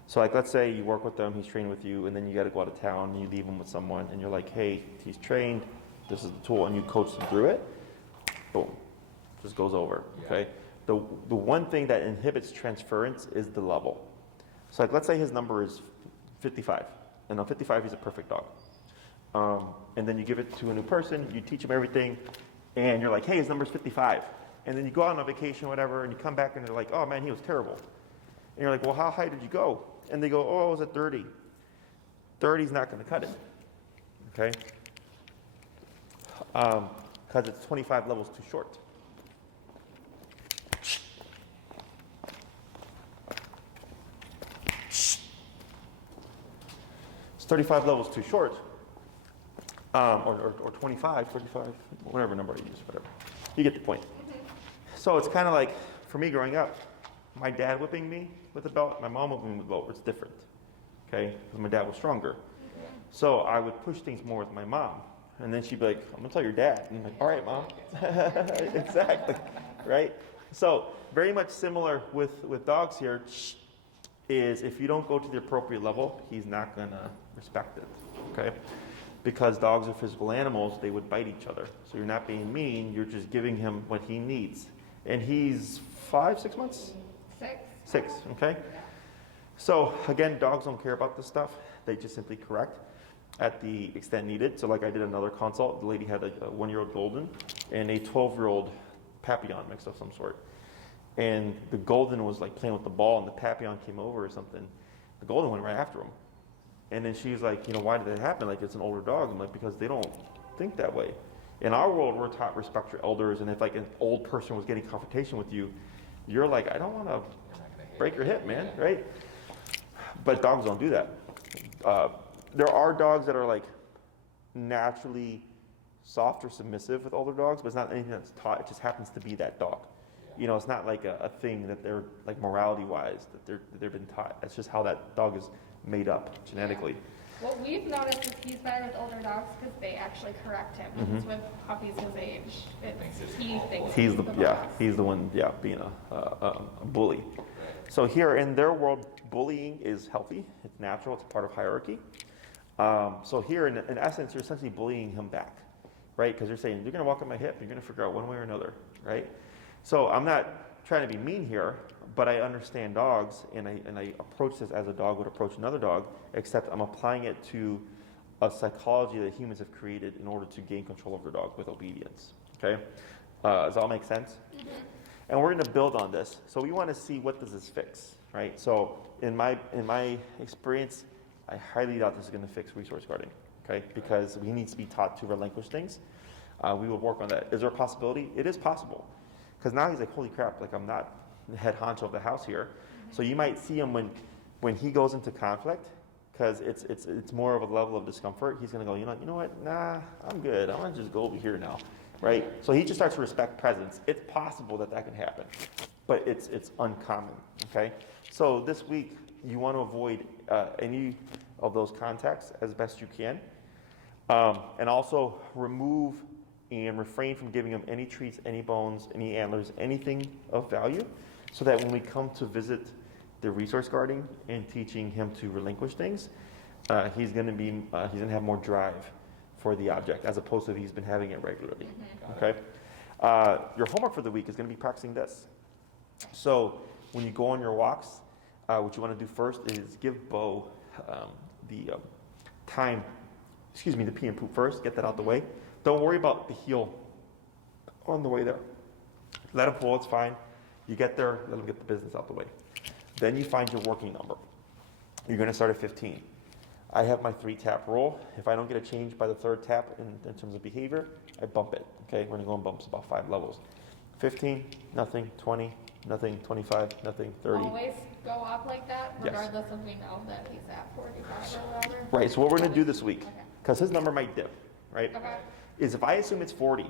So like, let's say you work with them, he's trained with you, and then you got to go out of town and you leave him with someone, and you're like, hey, he's trained, this is the tool, and you coach them through it. Boom, just goes over. Okay. The one thing that inhibits transference is the level. So like, let's say his number is 55, and on 55 he's a perfect dog. And then you give it to a new person, you teach him everything, and you're like, hey, his number's 55. And then you go out on a vacation or whatever, and you come back and they're like, oh man, he was terrible. And you're like, well, how high did you go? And they go, oh, I was at 30. 30's not going to cut it, okay? Because it's 25 levels too short. It's 35 levels too short, or 25, 35, whatever number you use, whatever. You get the point. So it's kind of like, for me growing up, my dad whipping me with a belt, my mom whipping me with a belt, it's different, okay? Because my dad was stronger. So I would push things more with my mom. And then she'd be like, I'm gonna tell your dad. And I'm like, all right, Mom. Exactly, right? So very much similar with dogs here is if you don't go to the appropriate level, he's not gonna respect it, okay? Because dogs are physical animals, they would bite each other. So you're not being mean, you're just giving him what he needs. And he's 5, 6 months? 6. 6, okay? So again, dogs don't care about this stuff. They just simply correct at the extent needed. So like I did another consult, the lady had a 1-year-old golden and a 12-year-old papillon mix of some sort. And the golden was like playing with the ball and the papillon came over or something. The golden went right after him. And then she's like, you know, why did that happen? Like, it's an older dog. I'm like, because they don't think that way. In our world, we're taught respect your elders, and if like an old person was getting confrontation with you, you're like, I don't want to break your hip, man, right? But dogs don't do that. There are dogs that are like naturally soft or submissive with older dogs, but it's not anything that's taught. It just happens to be that dog. You know, it's not like a thing that they're like morality-wise that they've been taught. That's just how that dog is made up genetically. Yeah. What we've noticed is he's better with older dogs because they actually correct him. Because with puppies his age, he thinks He's the boss. he's the one being a bully. So here in their world, bullying is healthy. It's natural. It's part of hierarchy. So here in essence, you're essentially bullying him back, right? Because you're saying you're going to walk on my hip. You're going to figure out one way or another, right? So I'm not trying to be mean here, but I understand dogs, and I approach this as a dog would approach another dog, except I'm applying it to a psychology that humans have created in order to gain control of their dog with obedience. Okay, does that all make sense? Mm-hmm. And we're going to build on this. So we want to see what does this fix, right? So in my experience, I highly doubt this is going to fix resource guarding, okay? Because he needs to be taught to relinquish things. We will work on that. Is there a possibility? It is possible. Because now he's like, holy crap, like I'm not the head honcho of the house here. Mm-hmm. So you might see him when he goes into conflict, because it's more of a level of discomfort. He's going to go, you know what? Nah, I'm good. I want to just go over here now, right? So he just starts to respect presence. It's possible that can happen. but it's uncommon, okay? So this week, you want to avoid any of those contacts as best you can. And also remove and refrain from giving him any treats, any bones, any antlers, anything of value, so that when we come to visit the resource guarding and teaching him to relinquish things, he's going to have more drive for the object, as opposed to if he's been having it regularly. Okay. Your homework for the week is going to be practicing this. So when you go on your walks, what you want to do first is give Beau the pee and poop first. Get that out the way. Don't worry about the heel on the way there. Let him pull, it's fine. You get there, let him get the business out the way. Then you find your working number. You're going to start at 15. I have my 3-tap rule. If I don't get a change by the 3rd tap in terms of behavior, I bump it. Okay, we're going to go in bumps about 5 levels. 15, nothing, 20, nothing, 25, nothing, 30. Always go up like that, Yes. regardless if we know that he's at 45 or whatever. Right, so what we're going to do this week, Okay. because his number might dip, right, Okay. is if I assume it's 40,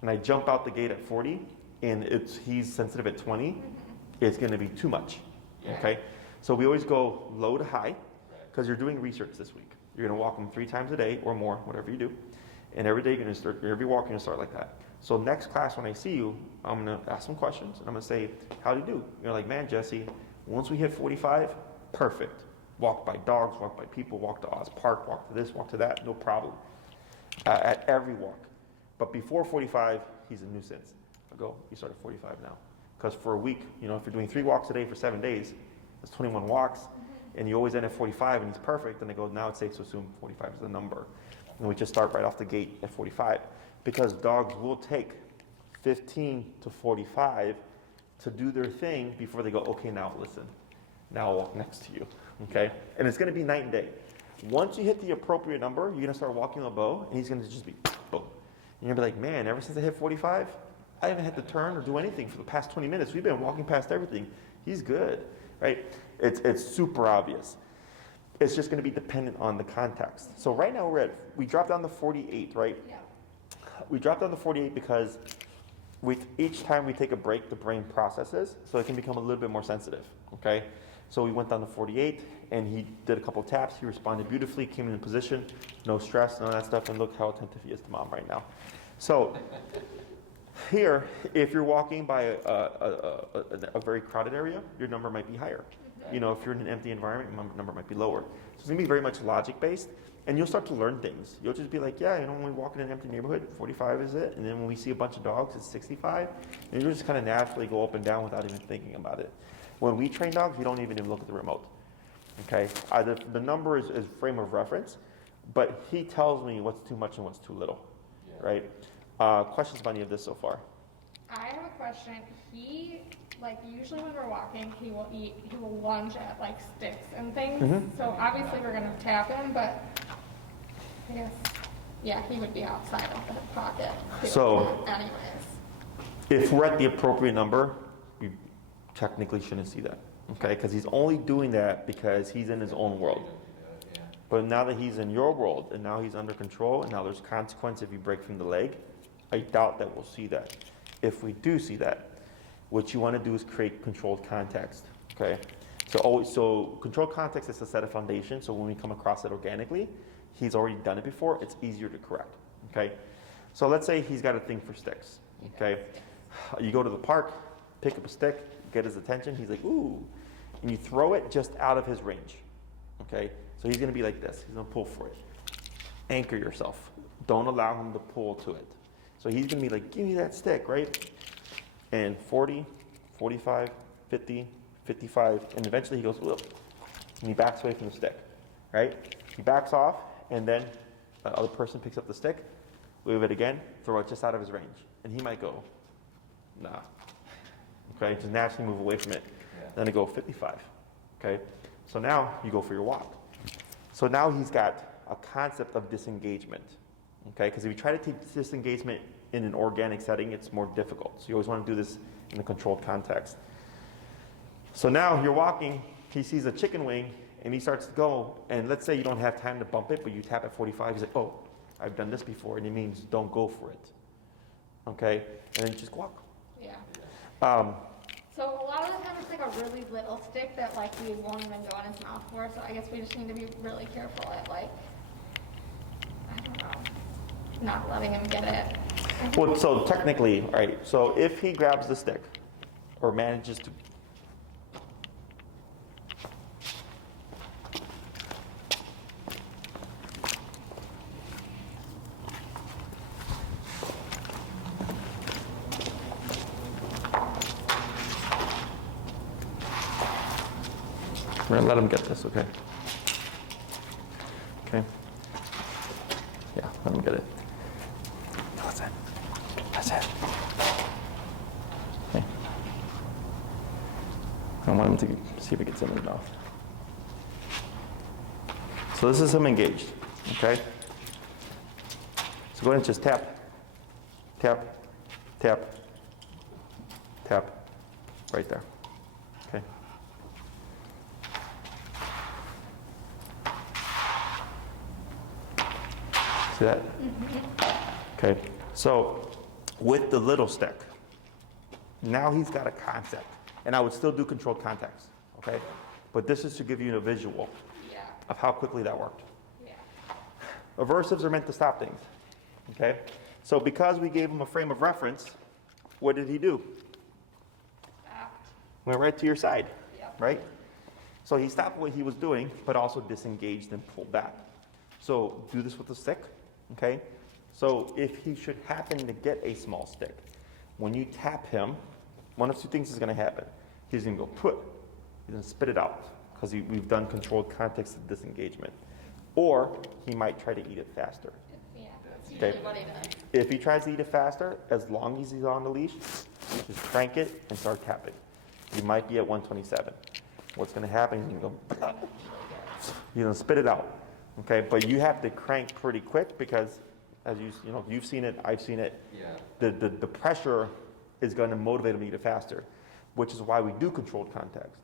and I jump out the gate at 40, and he's sensitive at 20, it's going to be too much. Okay, so we always go low to high, because you're doing research this week. You're going to walk him 3 times a day or more, whatever you do, and every day you're going to start. Every walk you're going to start like that. So next class when I see you, I'm going to ask some questions, and I'm going to say, "How do you do?" You're like, "Man, Jesse, once we hit 45, perfect. Walk by dogs, walk by people, walk to Oz Park, walk to this, walk to that, no problem." At every walk, but before 45, he's a nuisance. I go, "You start at 45 now." Because for a week, if you're doing 3 walks a day for 7 days, that's 21 walks, and you always end at 45, and he's perfect, and I go, now it's safe to assume 45 is the number. And we just start right off the gate at 45, because dogs will take 15 to 45 to do their thing before they go, "Okay, now listen, now I'll walk next to you," okay? And it's gonna be night and day. Once you hit the appropriate number, you're gonna start walking with Beau, and he's gonna just be boom. And you're gonna be like, "Man, ever since I hit 45, I haven't had to turn or do anything for the past 20 minutes. We've been walking past everything. He's good," right? It's super obvious. It's just going to be dependent on the context. So right now we dropped down to 48, right? Yeah. We dropped down to 48 because with each time we take a break, the brain processes, so it can become a little bit more sensitive, okay? So we went down to 48, and he did a couple of taps. He responded beautifully, came in position, no stress, none of that stuff, and look how attentive he is to mom right now. So here, if you're walking by a very crowded area, your number might be higher. If you're in an empty environment, your number might be lower. So it's going to be very much logic-based, and you'll start to learn things. You'll just be like, when we walk in an empty neighborhood, 45 is it, and then when we see a bunch of dogs, it's 65, and you'll just kind of naturally go up and down without even thinking about it. When we train dogs, we don't even look at the remote, okay? The number is frame of reference, but he tells me what's too much and what's too little, right? Questions about any of this so far? I have a question. He, usually when we're walking, he will lunge at, sticks and things. So obviously we're going to tap him, but I guess, he would be outside of the pocket. So, anyways. if we're at the appropriate number, we technically shouldn't see that, okay? Because he's only doing that because he's in his own world. But now that he's in your world, and now he's under control, and now there's consequence if you break from the leg, I doubt that we'll see that. If we do see that, what you want to do is create controlled context, okay? So controlled context is to set a foundation, so when we come across it organically, he's already done it before, it's easier to correct, okay? So let's say he's got a thing for sticks, okay? You go to the park, pick up a stick, get his attention, he's like, ooh, and you throw it just out of his range, okay? So he's going to be like this, he's going to pull for it. Anchor yourself. Don't allow him to pull to it. So he's going to be like, give me that stick, right? And 40, 45, 50, 55, and eventually he goes, look, and he backs away from the stick, right? He backs off, and then the other person picks up the stick, wave it again, throw it just out of his range. And he might go, nah, okay? Just naturally move away from it. Then I go 55, okay? So now you go for your walk. So now he's got a concept of disengagement, okay? Because if you try to take disengagement in an organic setting, it's more difficult. So you always want to do this in a controlled context. So now you're walking, he sees a chicken wing, and he starts to go, and let's say you don't have time to bump it, but you tap at 45, he's like, oh, I've done this before, and it means don't go for it, okay? And then you just walk. Yeah. So a lot of the time it's like a really little stick that like he won't even go in his mouth for. So I guess we just need to be really careful at like, I don't know, not letting him get it. Well, so technically, all right, so if he grabs the stick or manages to we're gonna let him get this, okay? Okay. Yeah, let him get it. That's it. That's it. Okay. I want him to see if he gets in his mouth. So this is him engaged, okay? So go ahead and just tap, tap, tap, tap, right there, okay? See that? Okay, so with the little stick, now he's got a concept. And I would still do controlled contacts, okay? But this is to give you a visual Yeah, of how quickly that worked. yeah. Aversives are meant to stop things, okay? So because we gave him a frame of reference, what did he do? Stopped. Went right to your side, Yep. right? So he stopped what he was doing, but also disengaged and pulled back. So do this with the stick, okay? So if he should happen to get a small stick, when you tap him, one of two things is going to happen. He's going to go put, he's going to spit it out because we've done controlled context of disengagement. Or he might try to eat it faster. Yeah, that's Okay. usually what he does. If he tries to eat it faster, as long as he's on the leash, just crank it and start tapping. You might be at 127. What's going to happen is you're going to spit it out. Okay, but you have to crank pretty quick because, as you've seen it, I've seen it. Yeah. The pressure is going to motivate him to eat it faster, which is why we do controlled context.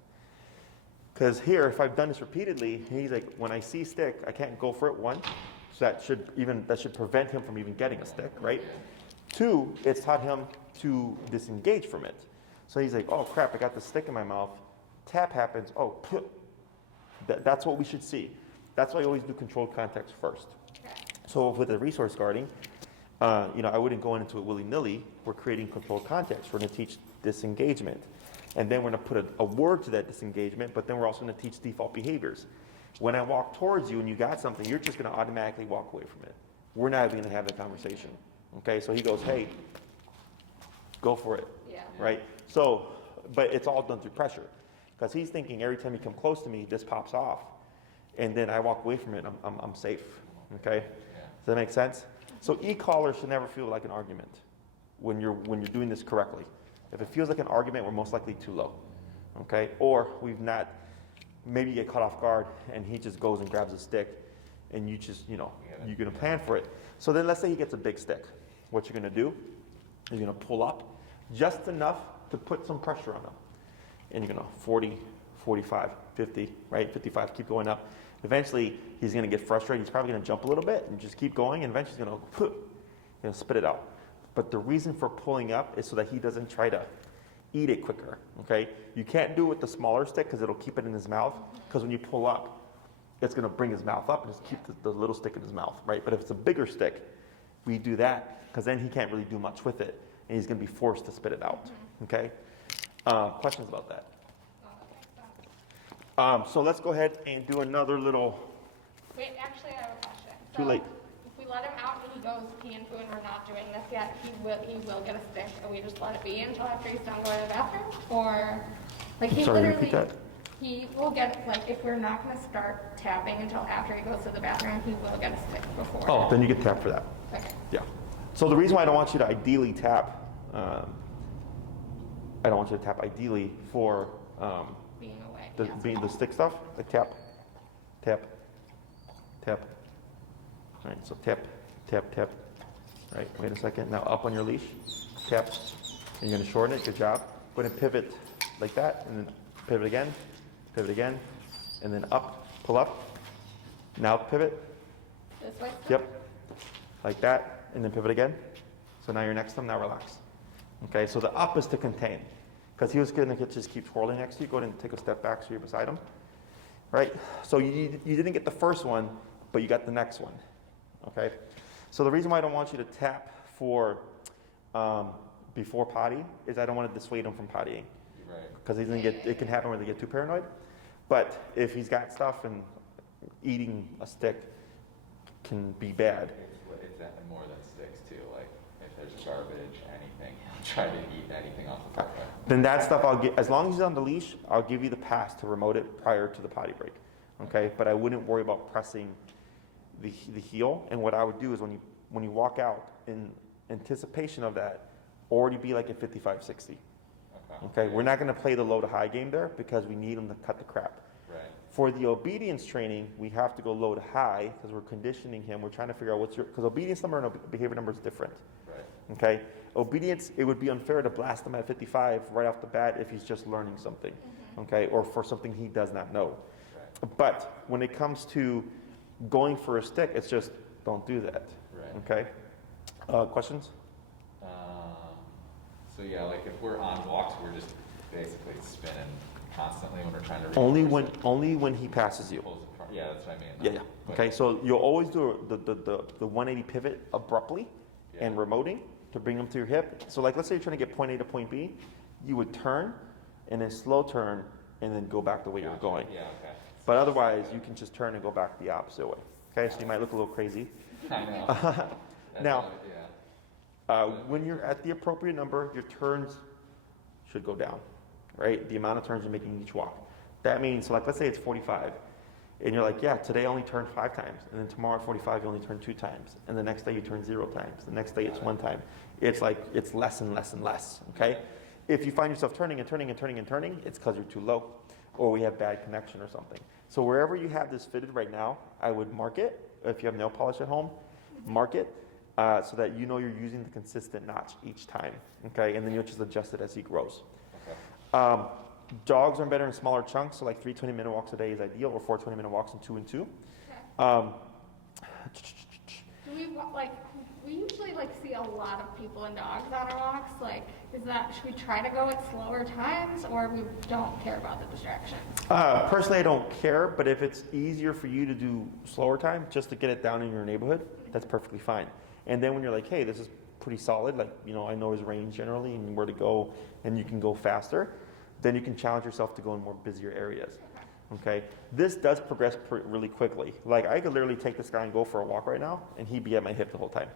Because here, if I've done this repeatedly, he's like, when I see stick, I can't go for it. One, so that should prevent him from even getting a stick, right? Two, it's taught him to disengage from it. So he's like, oh crap, I got the stick in my mouth. Tap happens. Oh, that's what we should see. That's why I always do controlled context first. Okay. So with the resource guarding, I wouldn't go into it willy-nilly. We're creating controlled context. We're going to teach disengagement. And then we're going to put a word to that disengagement, but then we're also going to teach default behaviors. When I walk towards you and you got something, you're just going to automatically walk away from it. We're not even going to have that conversation. Okay, so he goes, hey, go for it. Yeah. Right? So, but it's all done through pressure. Because he's thinking every time you come close to me, this pops off. And then I walk away from it, I'm safe. Okay? Does that make sense? So e-collar should never feel like an argument when you're doing this correctly. If it feels like an argument, we're most likely too low. Okay? Or we've not, maybe you get caught off guard and he just goes and grabs a stick and you just, you're gonna plan for it. So then let's say he gets a big stick. What you're gonna do is you're gonna pull up just enough to put some pressure on him. And you're gonna 40, 45, 50, right? 55, keep going up. Eventually, he's going to get frustrated. He's probably going to jump a little bit and just keep going. And eventually, he's going to spit it out. But the reason for pulling up is so that he doesn't try to eat it quicker. Okay? You can't do it with the smaller stick because it'll keep it in his mouth. Because when you pull up, it's going to bring his mouth up and just keep the little stick in his mouth, right? But if it's a bigger stick, we do that because then he can't really do much with it. And he's going to be forced to spit it out. Okay? Questions about that? So let's go ahead and do another little. Wait, actually, I have a question. Too late. If we let him out and he goes pee and poo and we're not doing this yet, he will get a stick and we just let it be until after he's done going to the bathroom? Or, like, he Sorry, literally, repeat that? he will get, like, if we're not going to start tapping until after he goes to the bathroom, he will get a stick before. Oh, then you get tapped for that. Okay. Yeah. So the reason why I don't want you to ideally tap, I don't want you to tap ideally for Being away. being the stick stuff, like tap, tap, tap. All right, so tap, tap, tap. All right, wait a second. Now up on your leash, tap. And you're going to shorten it. Good job. Go ahead and pivot like that, and then pivot again, and then up, pull up. Now pivot. This way? Yep. Like that, and then pivot again. So now you're next to them. Now relax. Okay, so the up is to contain. because he was going to just keep twirling next to you. Go ahead and take a step back so you're beside him. Right? So you didn't get the first one, but you got the next one. Okay? So the reason why I don't want you to tap for before potty is I don't want to dissuade him from pottying. Right. Because it can happen where they get too paranoid. But if he's got stuff and eating a stick can be bad. It's more than sticks too. Like if there's garbage, anything, try to eat anything off the floor. Then that stuff I'll get, as long as he's on the leash, I'll give you the pass to remote it prior to the potty break. Okay? But I wouldn't worry about pressing the heel. And what I would do is when you walk out in anticipation of that, already be like at 55, 60. Okay? We're not going to play the low to high game there because we need him to cut the crap. Right. For the obedience training, we have to go low to high because we're conditioning him. We're trying to figure out because obedience number and behavior number is different. Right. Okay? Obedience, it would be unfair to blast him at 55 right off the bat if he's just learning something. Okay? Or for something he does not know. Right. But when it comes to going for a stick, it's just don't do that. Right. Okay? Questions? So yeah, like if we're on walks, we're just basically spinning constantly when we're trying to. Only when he passes you. Yeah, that's what I mean. Yeah. Okay, so you'll always do the 180 pivot abruptly and remoting to bring them to your hip. So like let's say you're trying to get point A to point B, you would turn and then slow turn and then go back the way you're going. Yeah, okay. But otherwise, you can just turn and go back the opposite way. Okay, so you might look a little crazy. I know. Now, when you're at the appropriate number, your turns should go down, right? The amount of turns you're making each walk. That means, so like let's say it's 45, and you're like, yeah, today I only turned 5 times, and then tomorrow at 45 you only turn 2 times, and the next day you turn 0 times, the next day it's 1 time. It's like, it's less and less and less, okay? If you find yourself turning and turning and turning and turning, it's because you're too low, or we have bad connection or something. So wherever you have this fitted right now, I would mark it. If you have nail polish at home, mark it. So that you know you're using the consistent notch each time, okay? And then you'll just adjust it as he grows. Okay. Jogs are better in smaller chunks, so like 3 20-minute walks a day is ideal, or 4 20-minute walks in 2 and 2. Okay. We usually see a lot of people and dogs on our walks. Like, should we try to go at slower times, or we don't care about the distractions? Personally, I don't care, but if it's easier for you to do slower time, just to get it down in your neighborhood, that's perfectly fine. And then when you're like, hey, this is pretty solid, I know his range generally and where to go, and you can go faster, then you can challenge yourself to go in more busier areas. Okay? This does progress really quickly. Like, I could literally take this guy and go for a walk right now, and he'd be at my hip the whole time.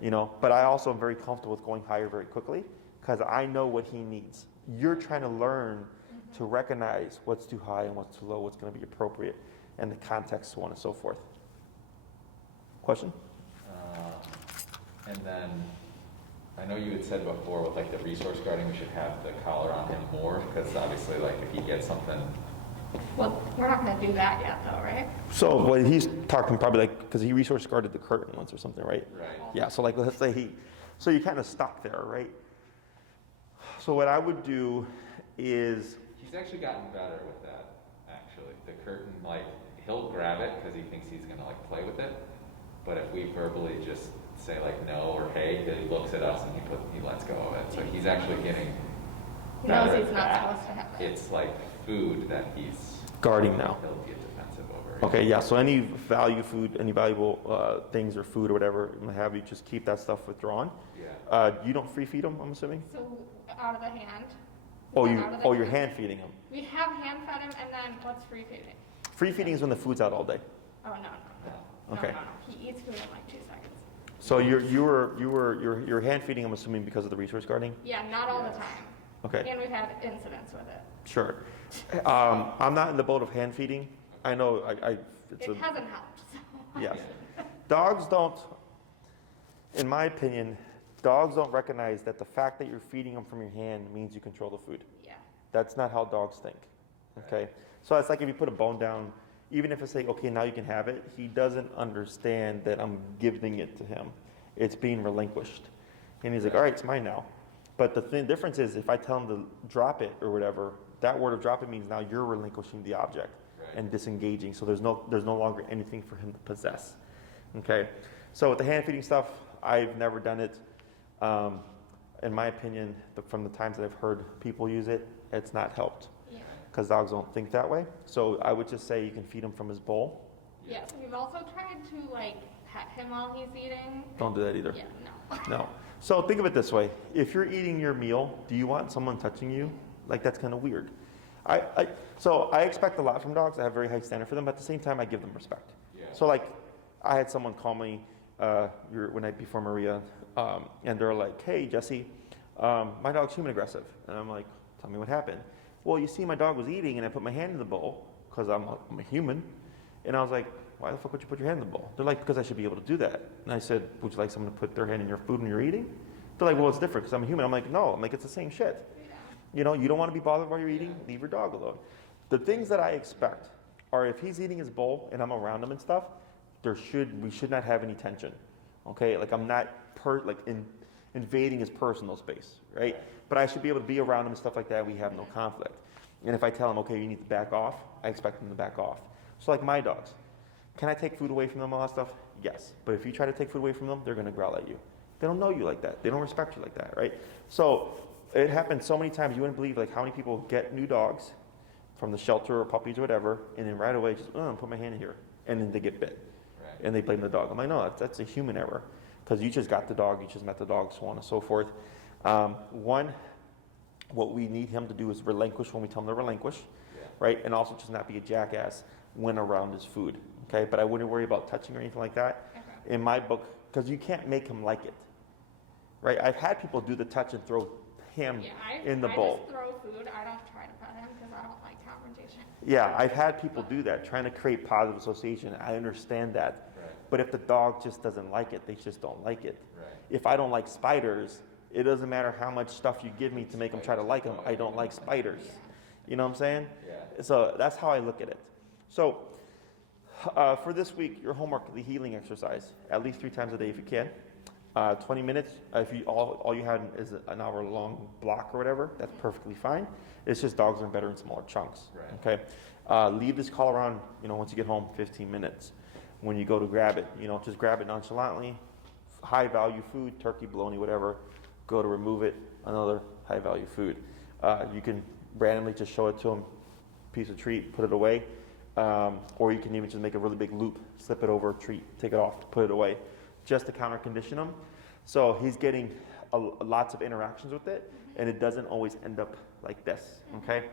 Yeah. But I also am very comfortable with going higher very quickly, because I know what he needs. You're trying to learn to recognize what's too high and what's too low, what's going to be appropriate, and the context, so on and so forth. Question? And then, I know you had said before with the resource guarding, we should have the collar on him more, because obviously if he gets something. Well, we're not going to do that yet though, right? So what he's talking probably because he resource guarded the curtain once or something, right? Right. Yeah, so let's say so you're kind of stuck there, right? So what I would do is. He's actually gotten better with that, actually. The curtain, he'll grab it because he thinks he's going to play with it. But if we verbally just say no or hey, he looks at us and he lets go of it. So he's actually getting He knows better he's at not that. supposed to have it. It's like food that he's guarding now. He'll get defensive over. Okay, yeah. So any valuable things or food or whatever, have you just keep that stuff withdrawn. Yeah. You don't free feed them, I'm assuming. So out of the hand. You're hand feeding them. We have hand fed him, and then what's free feeding? Free feeding is when the food's out all day. Oh no. Okay. No. He eats food in 2 seconds. So you're hand feeding, I'm assuming, because of the resource guarding. Yeah, not all the time. Okay. And we've had incidents with it. Sure. I'm not in the boat of hand feeding. I know It hasn't helped. So. Yes. Dogs don't, in my opinion, dogs don't recognize that the fact that you're feeding them from your hand means you control the food. Yeah. That's not how dogs think. Okay? So it's like if you put a bone down, even if it's okay, now you can have it, he doesn't understand that I'm giving it to him. It's being relinquished. And he's like, all right, it's mine now. But the difference is if I tell him to drop it or whatever, that word of drop it means now you're relinquishing the object and disengaging. So there's no longer anything for him to possess. Okay? So with the hand feeding stuff, I've never done it. in my opinion, from the times that I've heard people use it, it's not helped Yeah. because dogs don't think that way. So I would just say you can feed him from his bowl. Yes, we've also tried to like pet him while he's eating. Don't do that either. Yeah, no. No. So think of it this way. If you're eating your meal, do you want someone touching you? Like, that's kind of weird. So I expect a lot from dogs. I have a very high standard for them, but at the same time, I give them respect. Yeah. So like, I had someone call me one night before Maria, and they're like, "Hey, Jesse, my dog's human aggressive." And I'm like, "Tell me what happened." "Well, you see, my dog was eating, and I put my hand in the bowl because I'm a human." And I was like, "Why the fuck would you put your hand in the bowl?" They're like, "Because I should be able to do that." And I said, "Would you like someone to put their hand in your food when you're eating?" They're like, "Well, it's different because I'm a human." I'm like, "No, I'm like, it's the same shit. You know, you don't want to be bothered while you're eating, leave your dog alone." The things that I expect are if he's eating his bowl and I'm around him and stuff, we should not have any tension. Okay? Like, I'm not invading his personal space, right? But I should be able to be around him and stuff like that. We have no conflict. And if I tell him, "Okay, you need to back off," I expect him to back off. So like my dogs, can I take food away from them, all that stuff? Yes. But if you try to take food away from them, they're going to growl at you. They don't know you like that. They don't respect you like that, right? So it happens so many times. You wouldn't believe like how many people get new dogs from the shelter or puppies or whatever, and then right away just put my hand in here, and then they get bit, Right. and they blame the dog. I'm like, no, that's a human error, because you just got the dog, you just met the dog, so on and so forth. What we need him to do is relinquish when we tell him to relinquish, Yeah. right? And also just not be a jackass when around his food, okay? But I wouldn't worry about touching or anything like that. Okay. In my book, because you can't make him like it, right? I've had people do the touch and throw him Yeah, in the I bowl. just throw food. I don't try to pet him because I don't like confrontation. Yeah, I've had people do that, trying to create positive association. I understand that. Right. But if the dog just doesn't like it, they just don't like it. Right. If I don't like spiders, it doesn't matter how much stuff you give me to make them try to like them. I don't like spiders. You know what I'm saying? Yeah. So that's how I look at it. So for this week, your homework, the healing exercise, at least 3 times a day if you can. 20 minutes, if you all you had is an hour-long block or whatever, that's perfectly fine. It's just dogs are better in smaller chunks. Right. Okay. Leave this call around, once you get home, 15 minutes. When you go to grab it, just grab it nonchalantly. High-value food, turkey, bologna, whatever. Go to remove it, another high-value food. You can randomly just show it to them, piece of treat, put it away. Or you can even just make a really big loop, slip it over, treat, take it off, put it away, just to counter condition him. So he's getting lots of interactions with it, and it doesn't always end up like this, okay?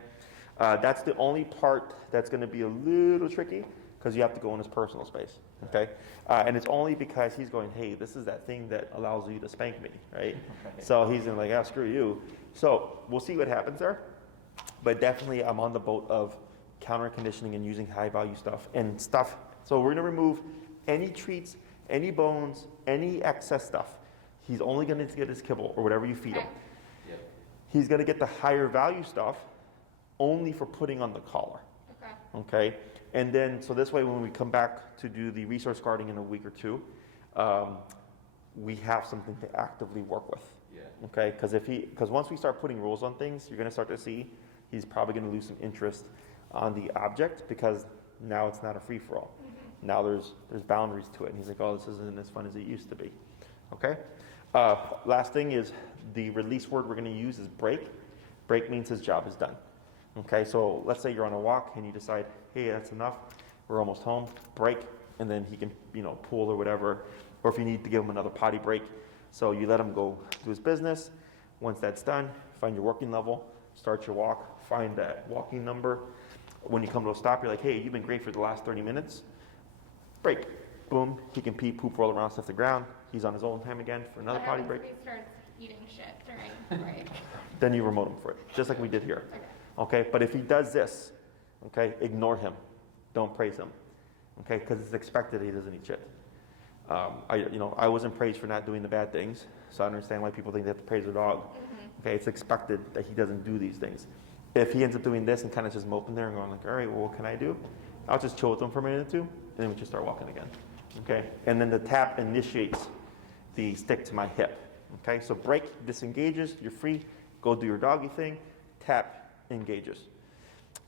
That's the only part that's going to be a little tricky, because you have to go in his personal space, okay? And it's only because he's going, hey, this is that thing that allows you to spank me, right? So he's in like, screw you. So we'll see what happens there. But definitely I'm on the boat of counter conditioning and using high value stuff and stuff. So we're gonna remove any treats, any bones, any excess stuff. He's only gonna get his kibble or whatever you feed him. Yep. He's gonna get the higher value stuff only for putting on the collar. Okay? And then, so this way when we come back to do the resource guarding in a week or 2, we have something to actively work with. Yeah. Okay? Because once we start putting rules on things, you're gonna start to see he's probably gonna lose some interest on the object, because now it's not a free-for-all. Now there's boundaries to it, and he's like, oh, this isn't as fun as it used to be. Okay? Last thing is the release word we're going to use is break. Break means his job is done. Okay, so let's say you're on a walk and you decide, hey, that's enough, we're almost home, break, and then he can, pull or whatever, or if you need to give him another potty break. So you let him go do his business. Once that's done, find your working level, start your walk, find that walking number. When you come to a stop, you're like, hey, you've been great for the last 30 minutes. Break. Boom. He can pee, poop, roll around, stuff the ground. He's on his own time again for another potty break. He starts eating shit during break. Then you remote him for it, just like we did here. Okay? But if he does this, okay, ignore him. Don't praise him. Okay? Because it's expected he doesn't eat shit. I wasn't praised for not doing the bad things, so I understand why people think they have to praise their dog. Okay? It's expected that he doesn't do these things. If he ends up doing this and kind of just moping there and going like, all right, well, what can I do? I'll just chill with him for a minute or 2, and then we just start walking again. Okay? And then the tap initiates the stick to my hip. Okay? So break, disengages, you're free, go do your doggy thing, tap, engages.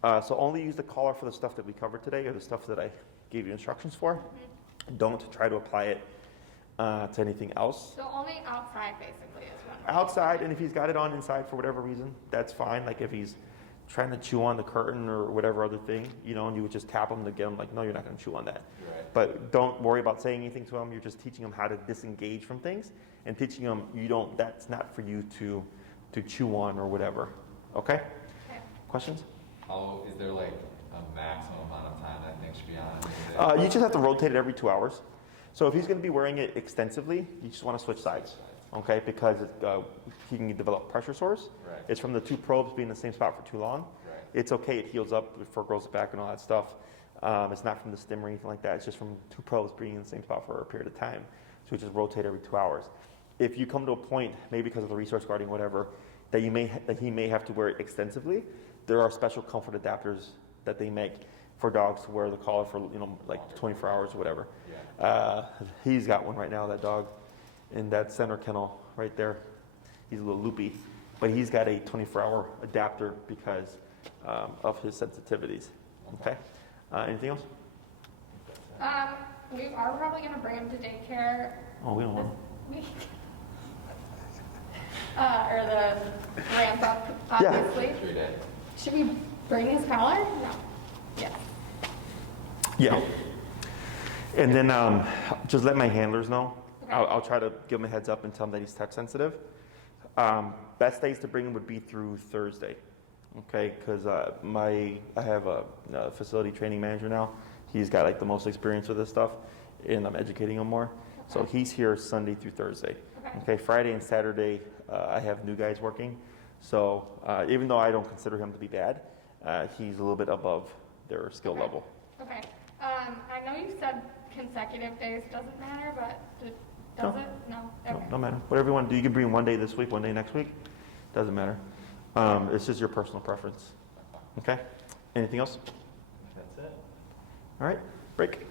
So only use the collar for the stuff that we covered today, or the stuff that I gave you instructions for. Don't try to apply it to anything else. So only outside basically is when outside, and if he's got it on inside for whatever reason, that's fine. Like if he's trying to chew on the curtain or whatever other thing, you know, and you would just tap him to get him like, no, you're not going to chew on that. Right. But don't worry about saying anything to him. You're just teaching him how to disengage from things and teaching him that's not for you to chew on or whatever. Okay? Okay. Questions? Is there like a maximum amount of time that thing should be on? You just have to rotate it every 2 hours. So if he's going to be wearing it extensively, you just want to switch sides. Okay, because he can develop pressure sores. Right. It's from the two probes being in the same spot for too long. Right. It's okay, it heals up before it grows back and all that stuff. It's not from the stim or anything like that. It's just from two probes being in the same spot for a period of time. So we just rotate every 2 hours. If you come to a point, maybe because of the resource guarding, whatever, that he may have to wear it extensively, there are special comfort adapters that they make for dogs to wear the collar for like 24 hours or whatever. Yeah. He's got one right now, that dog. In that center kennel right there. He's a little loopy, but he's got a 24-hour adapter because of his sensitivities. Okay? Anything else? We are probably going to bring him to daycare Oh, we don't this know. week. Or the ramp up, obviously. 3 days. Should we bring his collar? No. Yes. Yeah. And then just let my handlers know. Okay. I'll try to give him a heads up and tell him that he's touch sensitive. Best days to bring him would be through Thursday. Okay, because I have a facility training manager now. He's got like the most experience with this stuff, and I'm educating him more. So Okay. he's here Sunday through Thursday. Okay. Okay, Friday and Saturday I have new guys working. So even though I don't consider him to be bad, he's a little bit above their skill Okay. level. Okay. I know you said consecutive days doesn't matter, but does No. it? No. No, Okay. no matter. Whatever you want to do, you can bring one day this week, one day next week. Doesn't matter. It's just your personal preference. Okay? Anything else? That's it. All right, break.